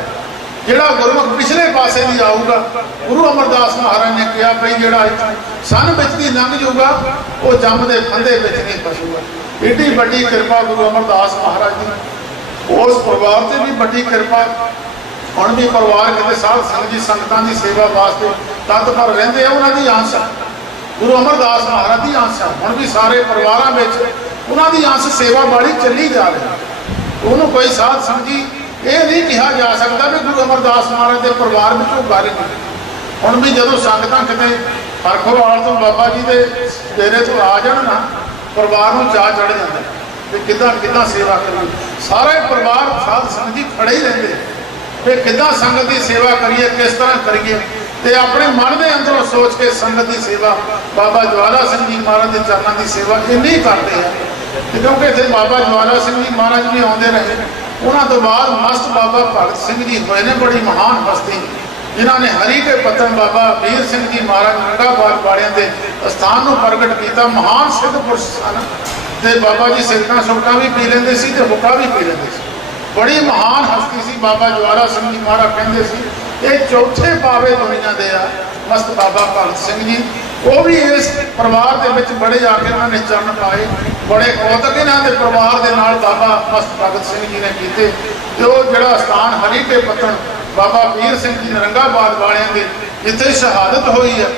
जिहड़ा गुरमुख पिछले पासे भी आऊगा गुरु अमरदास महाराज ने कहा भाई जिहड़ा सन विच दी लंघ जूगा वो जम के फंदे विच नहीं फसूगा। एडी बड़ी कृपा गुरु अमरदास महाराज की। उस परिवार से भी बड़ी कृपा। हुण भी परिवार किते साध संगत जी संगतां दी सेवा वास्ते तत्पर रहिंदे आ। उन्हां दी आस गुरु अमरदास महाराज की आस है। हुण भी सारे परिवारां विच उन्हां दी आस सेवा वाली चली जा रही। उन्होंने कोई साध संगत जी ये नहीं कहा जा सकता भी गुरु अमरदास महाराज के परिवार में गल नहीं। हुण भी जदों संगतां किते हरखोवाल तो बाबा जी के डेरे तो आ जाण ना परिवार को चाह चढ़ जाता कि किदां किदां सेवा करिए। सारा परिवार साध संगत जी खड़े ही रहते कि किदां संगत की सेवा करिए, किस तरह करिए। तो अपने मन के अंदरों सोच के संगत की सेवा बाबा ज्वाला सिंह जी महाराज के चरणों की सेवा इन्नी करते हैं। क्योंकि इतने बाबा ज्वाला सिंह जी महाराज भी आते रहे। उन्होंने तो बाद मस्त बाबा भगत सिंह जी हुए ने, बड़ी महान हस्ती जिन्होंने हरी के पत्तन बाबा वीर सिंह जी महाराज नंगाबाद वालियां दे स्थान को प्रगट किया। महान सिद्ध पुरुष सन ते बाबा जी सिगरटां सुगरटां भी पी लेंदे सी ते हुक्का भी पी लेंदे सी। बड़ी महान हस्ती सी बाबा ज्वाला सिंह जी महाराज कहते सी ये चौथे पावे दुनिया दे आ मस्त बाबा भगत सिंह जी। वो भी इस परिवार के विच बड़े आके उन्होंने चरण पाए। बड़े कौतक इन्हां दे परिवार के नाल बाबा मस्त भगत सिंह जी ने कीते। ते वो जिहड़ा स्थान हरी के पत्तन बाबा वीर सिंह जी नरंगाबाद वालियां दे जिथे शहादत हुई है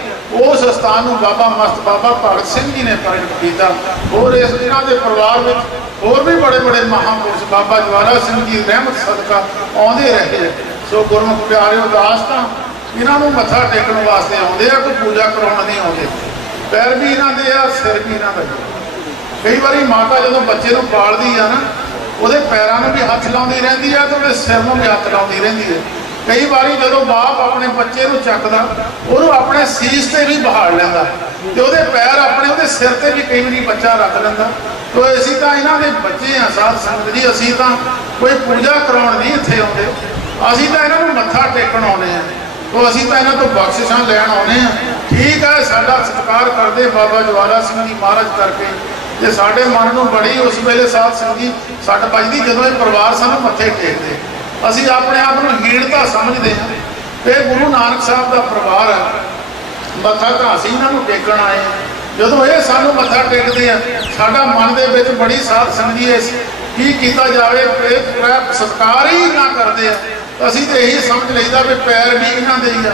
उस स्थान को बाबा मस्त बाबा भगत सिंह जी ने प्रगट किया। और इस इन्हां दे परिवार में होर भी बड़े बड़े महापुरुष बाबा ज्वाला सिंह जी रहमत सदका आउंदे रहे। सो गुरमुख प्यारे उदास तो इन्हों मत्था टेकन वास्ते आते हैं, कोई पूजा कराने नहीं आते। पैर भी इन्हों के आ, सिर भी इन्हों का। कई बार माता जो बच्चे को पालती है ना वो पैरों में भी हथ लाती रहती है तो सिर में भी हथ लाती रहती है। कई बार जो बाप अपने बच्चे को चकदा वो अपने सीस से भी बहाल लेंदा तो वो पैर अपने वो सिर से भी कई बार बच्चा रख लेंदा। तो असी तो इन्हों के बच्चे हैं साध संगत जी, असी तो कोई पूजा कराने नहीं इत्थे आते, असी तो इन्हों मत्था टेकन आने हैं। तो असी तो इन्हों तो बख्शिशां लैण आने हैं। ठीक है साडा सत्कार करते बाबा ज्वाला सिंह जी महाराज करके जे साडे मन में बड़ी उस वेले साध संगत जी सट बजदी जदों ये परिवार सानूं मत्थे टेकदे असी अपने आप को हीणता समझते हैं। ये गुरु नानक साहब का परिवार है, मत्था तो असीं इन्हां नूं टेकण आए जदों ये सानूं मत्था टेकदे आ साडा मन दे विच बड़ी साध संगत इस की कीता जावे सत्कार ही ना करते हैं असीं तो यही समझ लईदा भी पैर भी इन्हां दे ही आ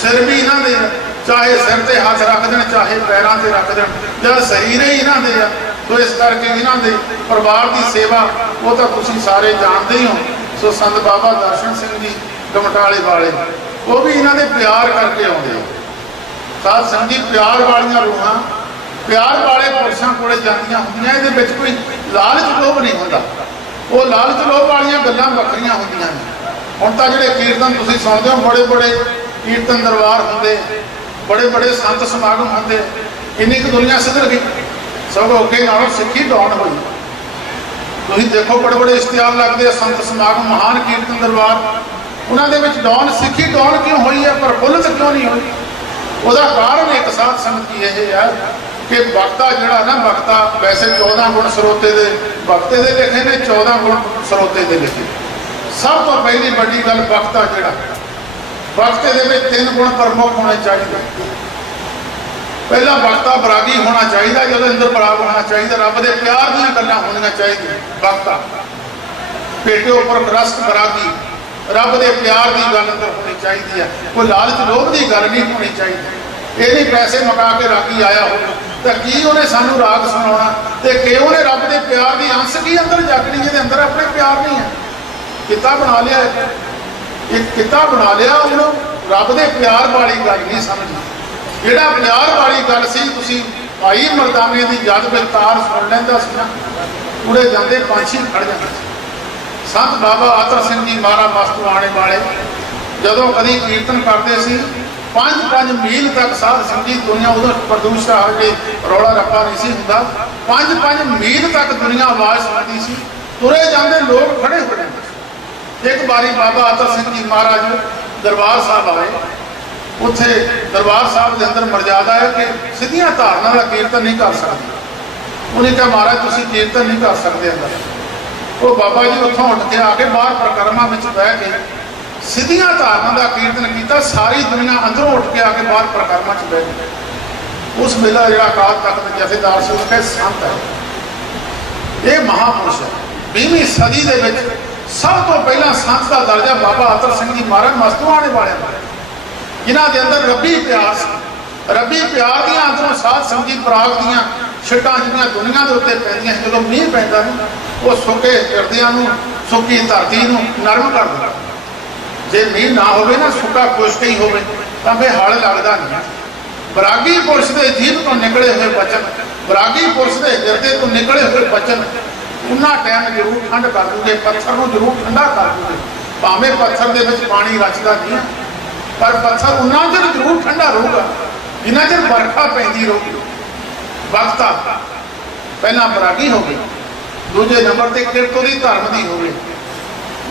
सिर भी इन्हां दे आ चाहे सिर ते हाथ रख देण चाहे पैरां ते रख देण जां शरीर ही इन्हां दे आ तो इस करके इन्हां दे परिवार की सेवा वो तो तुसीं सारे जानते ही हो। सो संत बाबा दर्शन सिंह जी गमटाले वाले वो भी इन्हां दे प्यार करके आउंदे साध संगत जी प्यार वालियां रूहां प्यार वाले पुरुषों को जांदियां हुंदियां इहदे विच कोई लालच लोभ नहीं होंदा वो लालच लोभ वालियां गल्लां वखरियां हुंदियां ने। हुण तां जिहड़े कीर्तन तुसीं सुणदे हो बड़े बड़े कीर्तन दरबार होंदे बड़े बड़े संत समागम होंदे इन्नी क दुनिया सुधर गई सगों अगे नालों सिक्खी डाउन होई। तुसीं देखो बड़े बड़े इश्तिहार लगदे संत समागम महान कीर्तन दरबार उन्हां दे विच डाउन सिक्खी डाउन क्यों होई है प्रफुल्लित क्यों नहीं होई उसका कारण एक साध संगत की यह है कि वक्ता जड़ा ना वक्ता वैसे 14 गुण सरोते दे वक्ते दे लिखे ने 14 गुण सरोते दे लिखे। सब तो पहली बड़ी गल वक्ता जड़ा वक्ते दे में 3 गुण प्रमुख होने चाहिए। पहला वक्ता बरागी होना चाहिए जो अंदर बराग होना चाहिए रब के प्यार दी गल्लां होनी चाहिए। वक्ता पेटे उपर रस्त बरागी रब के प्यार की गल अंदर होनी चाहिए है कोई लालच लोभ की गल नहीं होनी चाहिए। ये नहीं पैसे मका के रागी आया हो तो की उन्हें सानू राग सुना तो क्यों ने रब के प्यार की अंश की अंदर जागनी जिहदे अंदर अपने प्यार नहीं है किता बना लिया एक किता बना लिया उन्होंने रब के प्यार वाली गल नहीं समझी जिहड़ा प्यार वाली गल सी तुसीं भाई मरदाने की जद में तार सुन लैंदा सी ना उड़े जाते पंछी खड़ जाते। संत बाबा आतर सिंह जी महाराज मस्तू आने वाले जदों कभी कीर्तन करते सी 5-5 मील तक साध संगत दुनिया उदों प्रदूषण के रौला रप्पा नहीं सी हुंदा 5-5 मील तक दुनिया आवाज़ सुनती सी तुरे जाते लोग खड़े हो जाते। एक बारी बाबा आतर सिंह जी महाराज दरबार साहब आए उत्थे दरबार साहब के अंदर मर्यादा है कि सीधियां धारना का कीर्तन नहीं कर सकते। उन्हें कहा महाराज तुसीं कीर्तन नहीं कर सकते अंदर वो बाबा जी उत्थों उठ के आके बाहर परिक्रमा में बह के सीधियां धारना का कीर्तन किया सारी दुनिया अंदरों उठ के आके बाहर परिक्रमा च बह गई। उस वेला जिहड़ा अकाल तख्त जथेदार से उसका संत है ये महापुरुष है 20वीं सदी के सब तो पहला संत का दर्जा बाबा आतर सिंह जी महाराज मस्तू आने वाले जिन्हों के अंदर रबी प्यार दी अंदरों साध संगत पराग दियाँ छिटां जिहड़ियां दुनिया के उत्ते पैंदियां जो मीह पैंदा वो सुके हिरदियां सुकी धरती नरम कर दिंदा। जे मीह ना होवे ना सुका खुश्क ही होवे तां फिर हल लगदा नहीं। बरागी पुरुष के जीभ तो निकले हुए वचन बरागी पुरुष के हिरदे तो निकले हुए वचन उन्ना टाइम जरूर ठंड कर दूंगे पत्थर को जरूर ठंडा कर दूंगे भावें पत्थर के पानी रचदा नहीं पर पत्थर उन्ना चਿਰ जरूर ठंडा रहूगा जिन्ना चਿਰ बरखा पैंदी रहूगी। वक्ता पहला बरागी हो गई दूजे नंबर पर किरत की धर्म की हो गई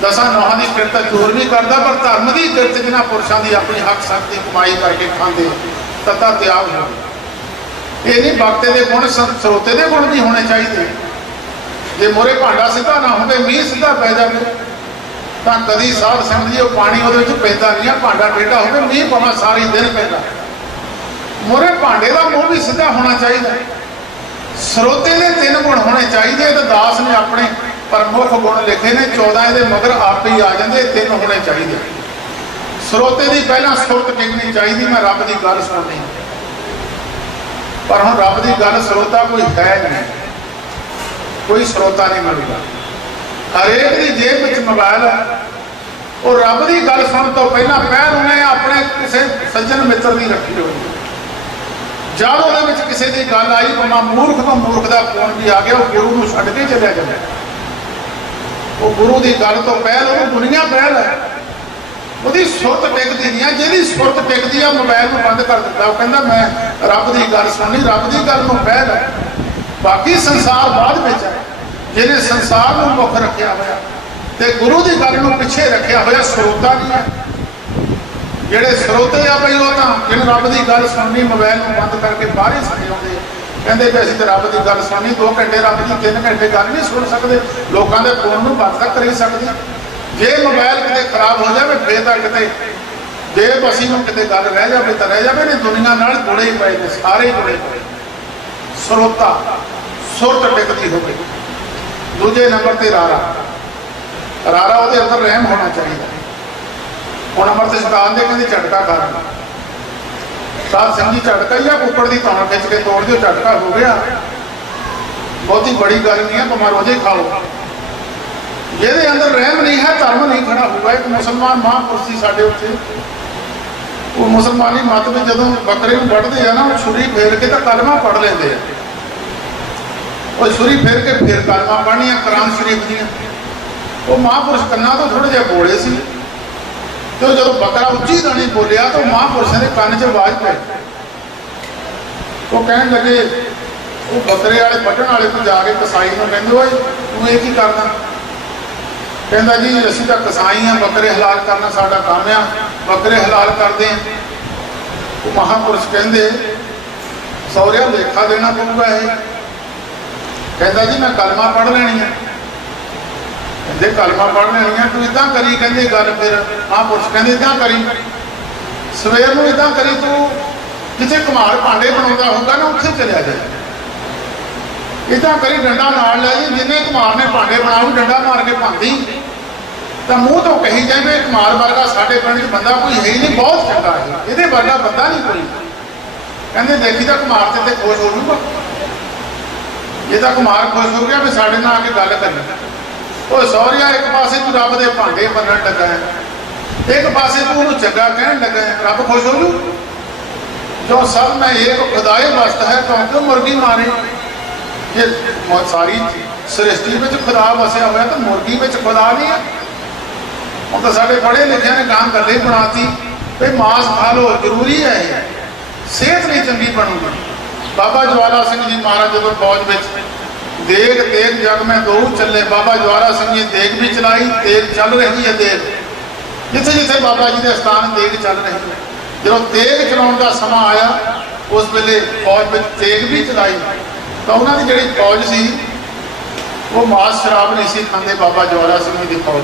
10 नौहां की किरत चोर भी करता पर धर्म की किरत जिन्होंने पुरुषों की अपनी हक सक की कमाई करके खाते तथा त्याग हो ये नहीं वक्ते के गुण स्रोते के गुण भी होने चाहिए। जे मोरे भांडा सीधा ना हो मीह सीधा पै जाए तो कभी साध संगत जी पानी वो पैदा नहीं है भांडा टेढ़ा हो मीह भावें सारी दिन पैदा मोरे भांडे का मुँह भी सीधा होना चाहिए। स्रोते के 3 गुण होने चाहिए तो दास ने अपने प्रमुख गुण लिखे ने 14 ये मगर आप ही आ जाते 3 होने चाहिए। स्रोते की पहला सुरत टिकनी चाहिए मैं रब की गल सुननी पर हम रब की गल स्रोता कोई है नहीं कोई स्रोता नहीं मिलेगा। हरेक की जेब में मोबाइल है और रब की गल सुन तो पहला पहल उन्हें अपने किसी सज्जन मित्र की रखी हुई जब वो किसी की गल आई भावें मूर्ख तो मूर्ख का फोन भी आ गया वो गुरु को छड्ड के चलिया जाए वो गुरु की गल तो पहल वो दुनिया पहल है वो सुरत टिकती नहीं है जी सुरत टिकती है मोबाइल में बंद कर दिता वो कहता मैं रब की गल सुननी रब की गल में पहल है बाकी संसार बाद में है जिन्हें संसार को मुख रखा हुआ तो गुरु की गल को पिछे रखा हुआ स्रोता नहीं है ਜਿਹੜੇ ਸਰੋਤੇ ਆ ਬਈ ਉਹ ਤਾਂ ਜਿਹਨੂੰ ਰੱਬ ਦੀ ਗੱਲ ਸੁਣਨੀ ਮੋਬਾਈਲ ਨੂੰ ਬੰਦ ਕਰਕੇ ਬਾਹਰ ਹੀ ਸੜੇ ਆਉਂਦੇ ਕਹਿੰਦੇ ਵੀ ਅਸੀਂ ਤਾਂ ਰੱਬ ਦੀ ਗੱਲ ਸੁਣਨੀ 2 ਘੰਟੇ ਰੱਬ ਦੀ 3 ਘੰਟੇ ਗੱਲ ਨਹੀਂ ਸੁਣ ਸਕਦੇ ਲੋਕਾਂ ਦੇ ਫੋਨ ਨੂੰ ਬੰਦ ਤੱਕ ਕਰ ਹੀ ਸਕਦੇ ਜੇ ਮੋਬਾਈਲ ਕਿਤੇ ਖਰਾਬ ਹੋ ਜਾਵੇ ਫੇਰ ਤਾਂ ਕਿਤੇ बेबसी में कितने गल रह जाए तो रह जाए, नहीं दुनिया नाल जुड़े ही पे ने, सारे ही जुड़े पे। ਸਰੋਤਾ ਸੁਰਤ ਟਿਕਦੀ ਹੋਵੇ। दूजे नंबर पर रारा, रारा वो अंदर रहम होना चाहिए। हूँ अमृत छकान दे कहते झटका कर साध सिंह जी झटका ही आ, कुकड़ की तौण खिंच के तोड़ दो, झटका हो गया, बहुती बड़ी गल नहीं है, भावें रोजे खाओ। जिहदे अंदर रहम नहीं है धर्म नहीं खड़ा होगा। एक मुसलमान महापुरुष सी साडे उत्थे, वो मुसलमानी मत में जदों बकरे नूं वढ़दे आ ना, छुरी फेर के तो कलमा पढ़ लेंदे आ, और छुरी फेर के फिर कलमा पढ़निया कुरान शरीफ दियां। वो महापुरुष कन्ना तो थोड़े जिहे बोले सी, तो जो बकरा उच्ची दानी बोलिया तो महापुरुषों के कन्न च आवाज पै, वो कहन लगे, वो बकरे वाले बड्ढण वाले को जाके कसाई नूं कहंदे, ओए तूं ये की करदा? कहंदा जी असीं तां कसाई आ, बकरे हलाल करना साडा काम आ, बकरे हलाल करदे आ। वो महापुरुष कहंदे सौहरिया लेखा देना पऊगा ये। कहता जी मैं कलमा पढ़ लेनी है। कहते कलमा पढ़ लेनी है, तू इदा करी, कहते गल फिर महापुरुष कहते इदा करी, सवेर में इदा करी, तू जिथे कुम्हार भांडे बनाता होगा ना उत्थे चलिया जाए, इदा करी डंडा नाल लै जी, जिन्हें कुम्हार ने भांडे बनाऊ डंडा मार के भांदी तो मूँह तो कही जाए भी कुम्हार वर्गा साडे पिंड बंदा कोई है ही नहीं, बहुत चंगा है, ये वर्गा बंदा नहीं कोई। कहते देखी तो कुम्हार ते खुश हो जूगा, ये तो कुमार खुश हो गया भी साढ़े नाल आके गल करी। वो सौहरिया एक पासे तू रब दे भांडे बनन लगा है, एक पासे तू उन्होंने चंगा कहन लगा है, रब खुश हो जू। जो सब में एक खुदाए वस्त है तो क्यों मुर्गी मारे? ये सारी सृष्टि में खुदा वसिया हुआ, तो मुर्गी में खुदा नहीं है। हम तो साढ़े पढ़े लिखे ने काम गल ही बनाती भाई मांस खा लो, जरूरी है, सेहत नहीं चंगी बनूगी। बाबा ज्वाला सिंह जी महाराज जो फौज में देग तेग जग में दो चले, बाबा ज्वाला सिंह जी देग भी चलाई, तेग चल रही है, देग जिथे जिथे बाबा जी के स्थान देग चल रही है। जो तेग चलाने का समा आया उस वेले फौज में तेग भी चलाई, तो उन्होंने जी फौज सी वो मांस शराब नहीं सी खाते। बाबा ज्वाला सिंह जी की फौज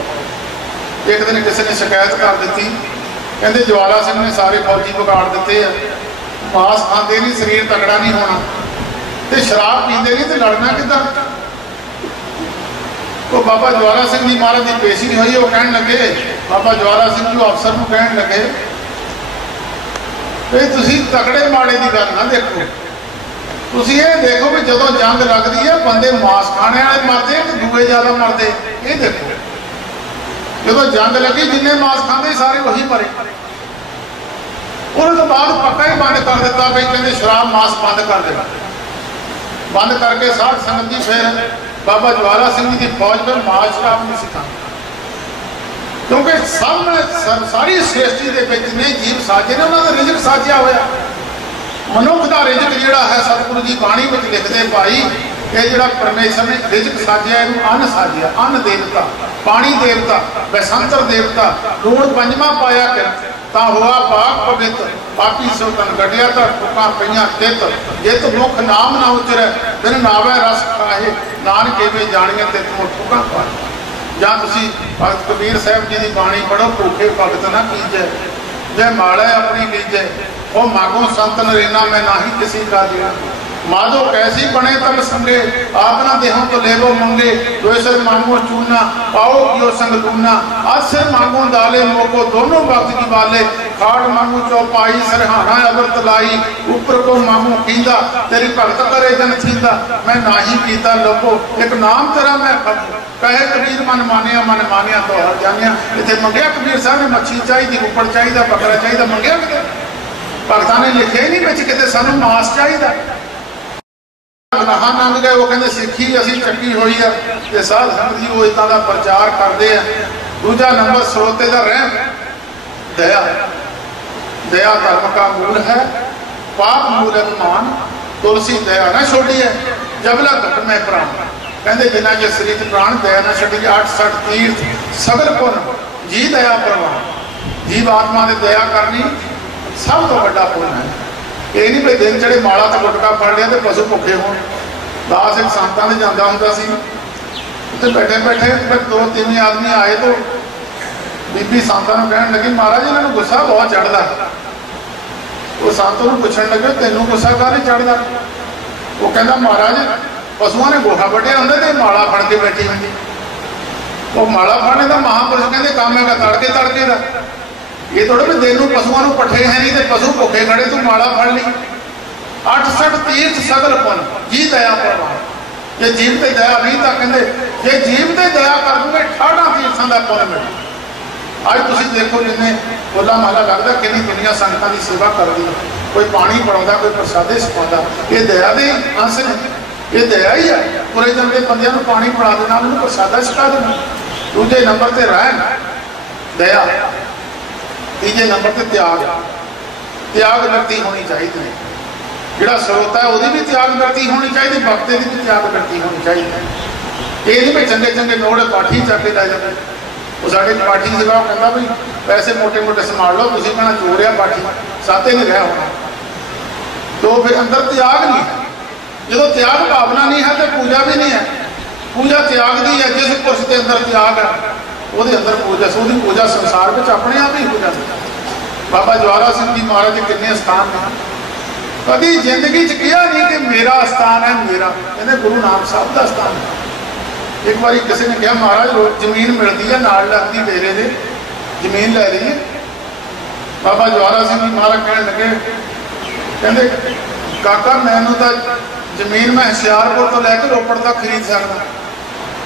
एक दिन किसी ने शिकायत कर दी, कहते ज्वाला सिंह ने सारे फौजी बिगाड़ दिते हैं, मांस खाते नहीं, शरीर तगड़ा नहीं होना, तो शराब पीते नहीं तो लड़ना किदा। तो बाबा ज्वाला सिंह जी महाराज की पेशी हुई, वो कहन लगे, बाबा ज्वाला सिंह जी अफसर को कहन लगे भी तुसी तगड़े माड़े की गल ना देखो, तुसी ये देखो भी जदों जंग लगती है बंदे मांस खाने वाले मरते कि दूए ज्यादा मरते, ये देखो। जो जंग लगी जिन्हें मांस खाते सारे वही मरे। उन्होंने तो बाद पक्का ही बंद कर दिता भाई, कहते शराब मांस बंद कर देना, बंद करके साध संगत जी फिर बाबा ज्वाला सिंह जी की फौज में मांस शराब नहीं सिखा, क्योंकि सब सारी सृष्टि के जिन्हें जीव साजे ने उन्होंने रिजक साजिया होया। मनुख का रिजक जोड़ा है सतगुरु जी बाणी में लिखते भाई, ये जो परमेश्वर ने रिजक साजिया, अन्न साजिया, अन्न देवता, पानी देवता, बैसंतर देवता, लूण पंजवा पाया ता हुआ पाक पवित्र, पापी सो तन गटिया तो ठुका पईयां तित, जित मुख नाम ना उचरै, बिन नावै रस खाए, नानक एवें जाणिए तित मुख ठुका पाए। जां तुसीं भगत कबीर साहब जी की बाणी पढ़ो, भूखे भगत ना कीजै, जै मालै अपनी लीजै, ओ मागो संत नरेना मैं नाही किसी का दिया, माधो कैसी बने तब संगे, आपना देहों तो लेवो मंगे, दोसर मांगो चूना, पाओ कियो संग लूना, आसर मांगो दाले मोको, दोनों वक्त की वाले, खाड़ मांगो चौपाई, सरहाना अवरत लाई, ऊपर को मांगो कींदा, तेरी भगत करे जन थींदा, मैं नाही कीता लोको, एक नाम तेरा मैं कहे कबीर मन मानिया तो हर जानिया। इतने मंगया कबीर साहब ने मच्छी चाहिए, कुकड़ चाहिए, बकरा चाहिए, मंगया कि भगतां ने लिखे ही नहीं बिच किते सानू मांस चाहिए। गनाह लंघ गए, वो कहते सिक्खी असी चक्की हुई है, तो साध संगत जी वो इदा का प्रचार करते हैं। दूजा नंबर सरोते का रहम, दया, दया धर्म का मूल है, पाप मूल है मान, तुलसी दया न छोड़िए, जबला घट में प्राण, कहते जिन्ना के शरीर प्राण दया न छड़ी, 8 तीर्थ सगल पुन जी दया प्रवान, जीव आत्मा ने दया करनी सब तो बड़ा पुन है। ये नहीं भाई दिन चढ़े माला तो गुटका फड़ लिया तो पशु भुखे हो। दास एक संतां दे जांदा हुंदा सी, ते बैठे बैठे 2-3 आदमी आए तो बीबी संतां नूं कहण लगी महाराज इन्हां नूं गुस्सा बहुत चढ़दा। वो संत नूं पुछण लगे तैनूं गुस्सा काहते चढ़दा? वो कहंदा महाराज पशुओं ने गोहा वड्ढिया हुंदा ते माला फड़ के बैठी हुंदी। वो माला फड़ने का महापुरुष कहते काम है तड़के तड़के का। ये थोड़े भी दिन पशुओं को पट्ठे है नहीं तो पशु भुखे खड़े तू माला फड़ ली। 68 तीर्थ सगल पुन जी दया परवान। जे जीव ते दया नहीं तो कहते जे जीव ते दया कर दूंगे 68 तीर्थों का पुन मिले। अज तुम देखो जिन्हें बोला माला लगता कि दुनिया संगतां की सेवा कर दी, कोई पानी पड़ाता, कोई प्रसादे छकाता, ये दया के अंश ने। ये दया ही है। पूरे जन्मे बंदियां नूं पानी पड़ा देना, उन्होंने प्रसादा छका देना। दूजे नंबर पर रहन दया, तीजे नंबर पर त्याग। त्याग वृत्ति होनी चाहिए। जिहड़ा श्रोता है उसकी भी त्याग वृत्ति होनी चाहिए, वक्ते की भी त्याग वृत्ति होनी चाहिए। ये नहीं भी चंगे चंगे नोड़ पाठी चक के लै जाते। वो साढ़े पाठी सीगा, वो कहता भी पैसे मोटे मोटे संभाल लो, तुम कहना चोर है पाठी, साथे नहीं रहा होना। तो फिर अंदर त्याग नहीं है। जो त्याग भावना नहीं है तो पूजा भी नहीं है। पूजा त्याग दी है। जिस पुरुष के अंदर त्याग है वो अंदर पूजा, उसकी पूजा संसार में अपने आप ही हो जाती है। बाबा ज्वाला सिंह जी महाराज के कितने स्थान हैं, कभी जिंदगी च कहा नहीं कि मेरा स्थान है, मेरा कहते गुरु नानक साहब का स्थान है। एक बार किसी ने कहा महाराज जमीन मिलती है नाल लगती डेरे से, जमीन लै लीए। बाबा ज्वाला सिंह जी महाराज कहने लगे कहते काका मैनू तो जमीन मैं हुशियारपुर तो लैके रोपड़ तक खरीद सकता,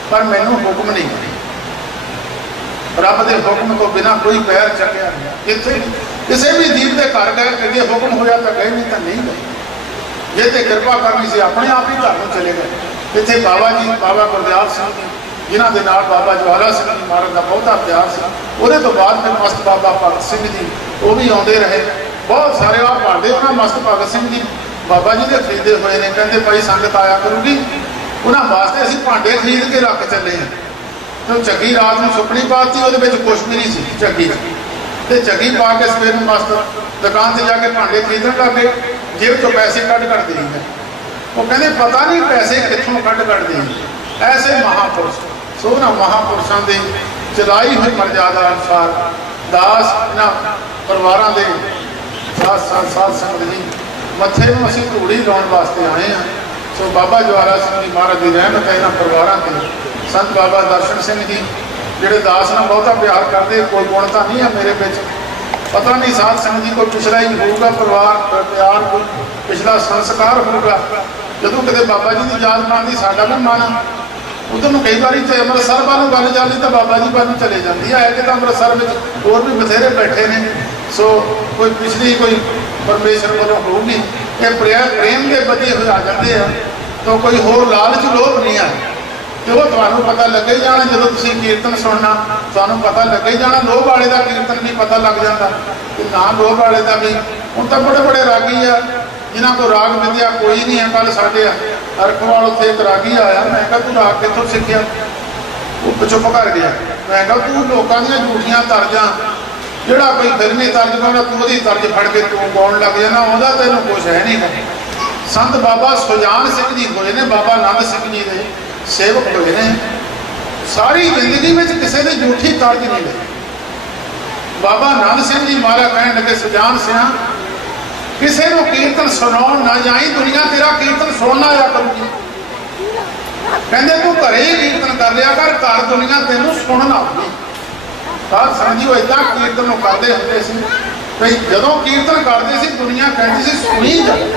पर मैनू हुक्म नहीं, रब के हुक्म तो बिना कोई पैर चढ़िया नहीं। इतने किसी भी जीव के घर गए अगे हुक्म होया तो गए, नहीं तो नहीं गए। जे तो कृपा करनी सी अपने आप ही घर में चले गए। इतने बाबा जी बाबा गुरदयाल सिंह जी जिन्हों के नाल बाबा ज्वाला सिंह जी महाराज का बहुता प्यार से, वो तो बाद फिर मस्त बाबा भगत सिंह जी वो भी आते रहे। बहुत सारे आप पढ़ते हो ना, मस्त भगत सिंह जी बाबा जी ने खरीदे हुए ने, कहते भाई संगत आया करूगी, उन्होंने वास्ते असीं भांडे खरीद के रख चले हैं। तो झग्गी रात में सुपनी पाती, वो कुछ भी नहीं सी झग्गी, तो झग्गी पा के सवेर मस्त दुकान से जाके भांडे खरीदन लग गए, जेब तो पैसे कट कट दी है। वो कहते पता नहीं पैसे कितों कट कट दी। ऐसे महापुरुष सोना महापुरुषों की चलाई हुई मर्यादा अनुसार दास इन्होंने परिवारों के साथ संगत जी मत्थे में असीं धूड़ी लाने वास्ते आए हैं। सो बाबा ज्वाला सिंह जी महाराज की रहमत है इन्होंने परिवारों पर। संत बाबा दर्शन सिंह जी जोड़े दास ने बहुता प्यार करते, कोई गुणता नहीं है मेरे बिच, पता नहीं साध संगत जी को पिछला ही होगा परिवार प्यार, कोई पिछला संस्कार होगा। जो कितने बाबा जी की याद पाती साडा भी मन उधर कई बार अमृतसर वालों गल जाती तो बाबा जी वालों चले जाती है कि अमृतसर में होर भी बथेरे बैठे ने। सो कोई पिछली कोई परमेश्वर वालों होगी, ये प्रेम के बदे हुए आ जाते हैं, तो कोई होर लालच लोभ नहीं है। तो वो तुम्हें पता लगे जाना, जो तुम कीर्तन सुनना तुम्हें पता लगे जाना। लोभ वाले का कीर्तन भी पता लग जाता कि ना लोभ वाले का भी। हम तो बड़े बड़े रागी है जिन्हों को राग विद्या कोई नहीं है। कल साढ़े अरखवाल उत्थे एक रागी आया, मैं कहा तू राग कितों सीखिया? वो चुप कर गया। मैं कहा तू लोगों दी झूठियां तर्जा, जोड़ा कोई फिल्मी तर्ज गाना तू वो तर्ज फड़ के तू गाउन लग जाना, वह तेन कुछ है नहीं। संत बाबा सुजान सिंह जी होए ने, बाबा नंद सिंह जी के सेवक होए ने। सारी जिंदगी में किसी ने झूठी तर्ज नहीं ली। बाबा नंद सिंह जी महाराज कहने लगे सुजान सिंह किसी को कीर्तन सुनाओ ना जाई, दुनिया तेरा कीर्तन सुनना आया करूगी। कहते तू घरे ही कीर्तन कर लिया कर, घर दुनिया तेन सुनना आऊगी। साध संगत जी इदा कीर्तन करते होंगे जो कीर्तन करते दुनिया कहती सी सुनी जाए।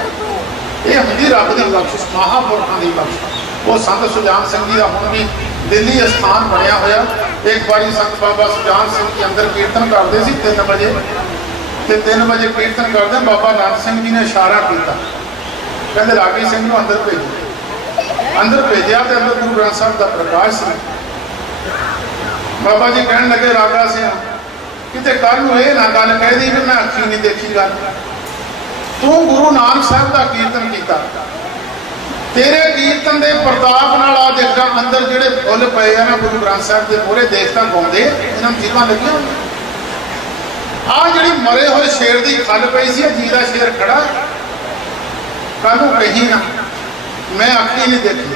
ये होंगी रब की बख्शिश, महापुरुषों की बख्शिश। वो संत सुजान सिंह जी का हुण भी दिल्ली स्थान बनया होया। एक बारी संत बाबा सुजान सिंह जी अंदर कीर्तन करते 3 बजे, तो 3 बजे कीर्तन करते बाबा नंद सिंह जी ने इशारा किया, कहते रागी सिंह को अंदर भेजो। अंदर भेजा तो अंदर गुरु ग्रंथ साहब का प्रकाश से। बाबा जी कहने लगे रागा सिंह कितने कल ये ना गल कह दी भी मैं अखी नहीं देखी गल, तू गुरु नानक साहब का कीर्तन किया, तेरे कीर्तन के प्रताप नाल आ देखा अंदर जोड़े फुल पे है ना गुरु ग्रंथ साहब के पूरे देखता गाँदे इन्हों जीवा लगिया। आ जी मरे हुए शेर की खल पई सी, जी का शेर खड़ा कल कही ना मैं अखी नहीं देखी।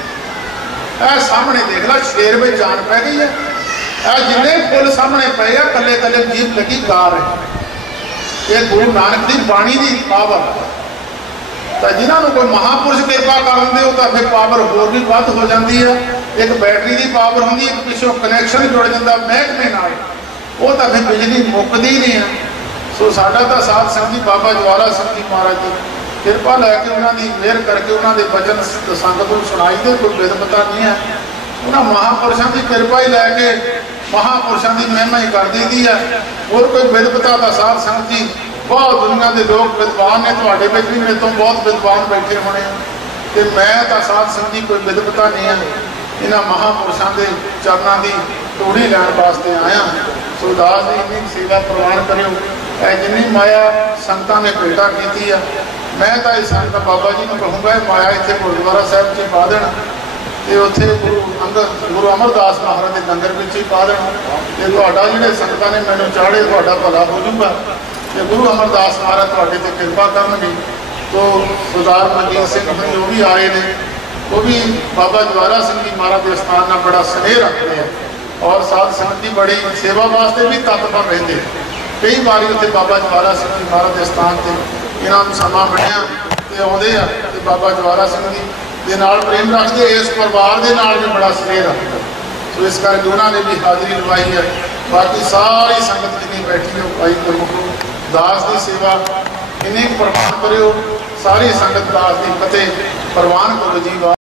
सामने देख ला शेर में जान पै गई है। जिन्ने फुल सामने पे आ कले कले जीप लगी गा रहे, ये गुरु नानक की बाणी की पावर। तो जिन्होंने कोई महापुरुष कृपा कर देंगे तो फिर पावर होर भी वध हो जाती है। एक बैटरी की पावर होंगी, एक पिछों कनैक्शन जुड़ जाता महकमे नाल, वो तो फिर बिजली मुकती नहीं है। सो साडा तो साथ संगत बाबा ज्वाला सिंह जी महाराज की कृपा लैके उन्होंने मेहर करके उन्होंने वचन संगत को सुनाई दे, कोई विधपता नहीं है। उन्होंने महापुरुषों की कृपा ही लैके महापुरुषों की महिमा ही कर दी दी है। और कोई विधपता का साथ संगत जी बहुत दुनिया के लोग विद्वान ने, थोड़े भी मेरे तो बहुत विद्वान बैठे होने, तो मैं तो साथ संगत जी कोई विधपता नहीं है। इन्होंने महापुरुषों के चरणों की तूड़ी लैन वास्ते आया। सो दास जी इन्नी सेवा प्रवान करो, जिन्नी माया संगतां ने भेटा की है। मैं तो इस संगत बाबा जी को कहूँगा माया इतने गुरुद्वारा साहब च पा देना, तो उत्थे गुरु अमरदास महाराज के लंगर में ही पा देना, तो जोड़े संगतां ने मैंने चाढ़े थोड़ा भला हो जाऊगा। तो गुरु अमरदास महाराज थोड़े ते कृपा करनगे। तो सरदार मनजीत सिंह जी वो भी आए हैं, वो भी बाबा ज्वाला सिंह जी महाराज के स्थान में बड़ा स्नेह रखते हैं और साध संगत की बड़ी सेवा वास्ते भी तत्पर रहते हैं। कई बार उत्थे बाबा ज्वाला सिंह जी महाराज के स्थान से इन्होंने समा बनया तो आते हैं, बाबा ज्वाला सिंह जी के नाल प्रेम रखते, इस परिवार के नाल भी बड़ा स्नेह रखते। सो इस करके उन्होंने भी हाजिरी लवाई है। बाकी सारी संगत जिन्नी बैठी हो भाई गुरमुखो दास की सेवा इन्नी प्रवान करो, सारी संगत दास की फतेह प्रवान करो जी।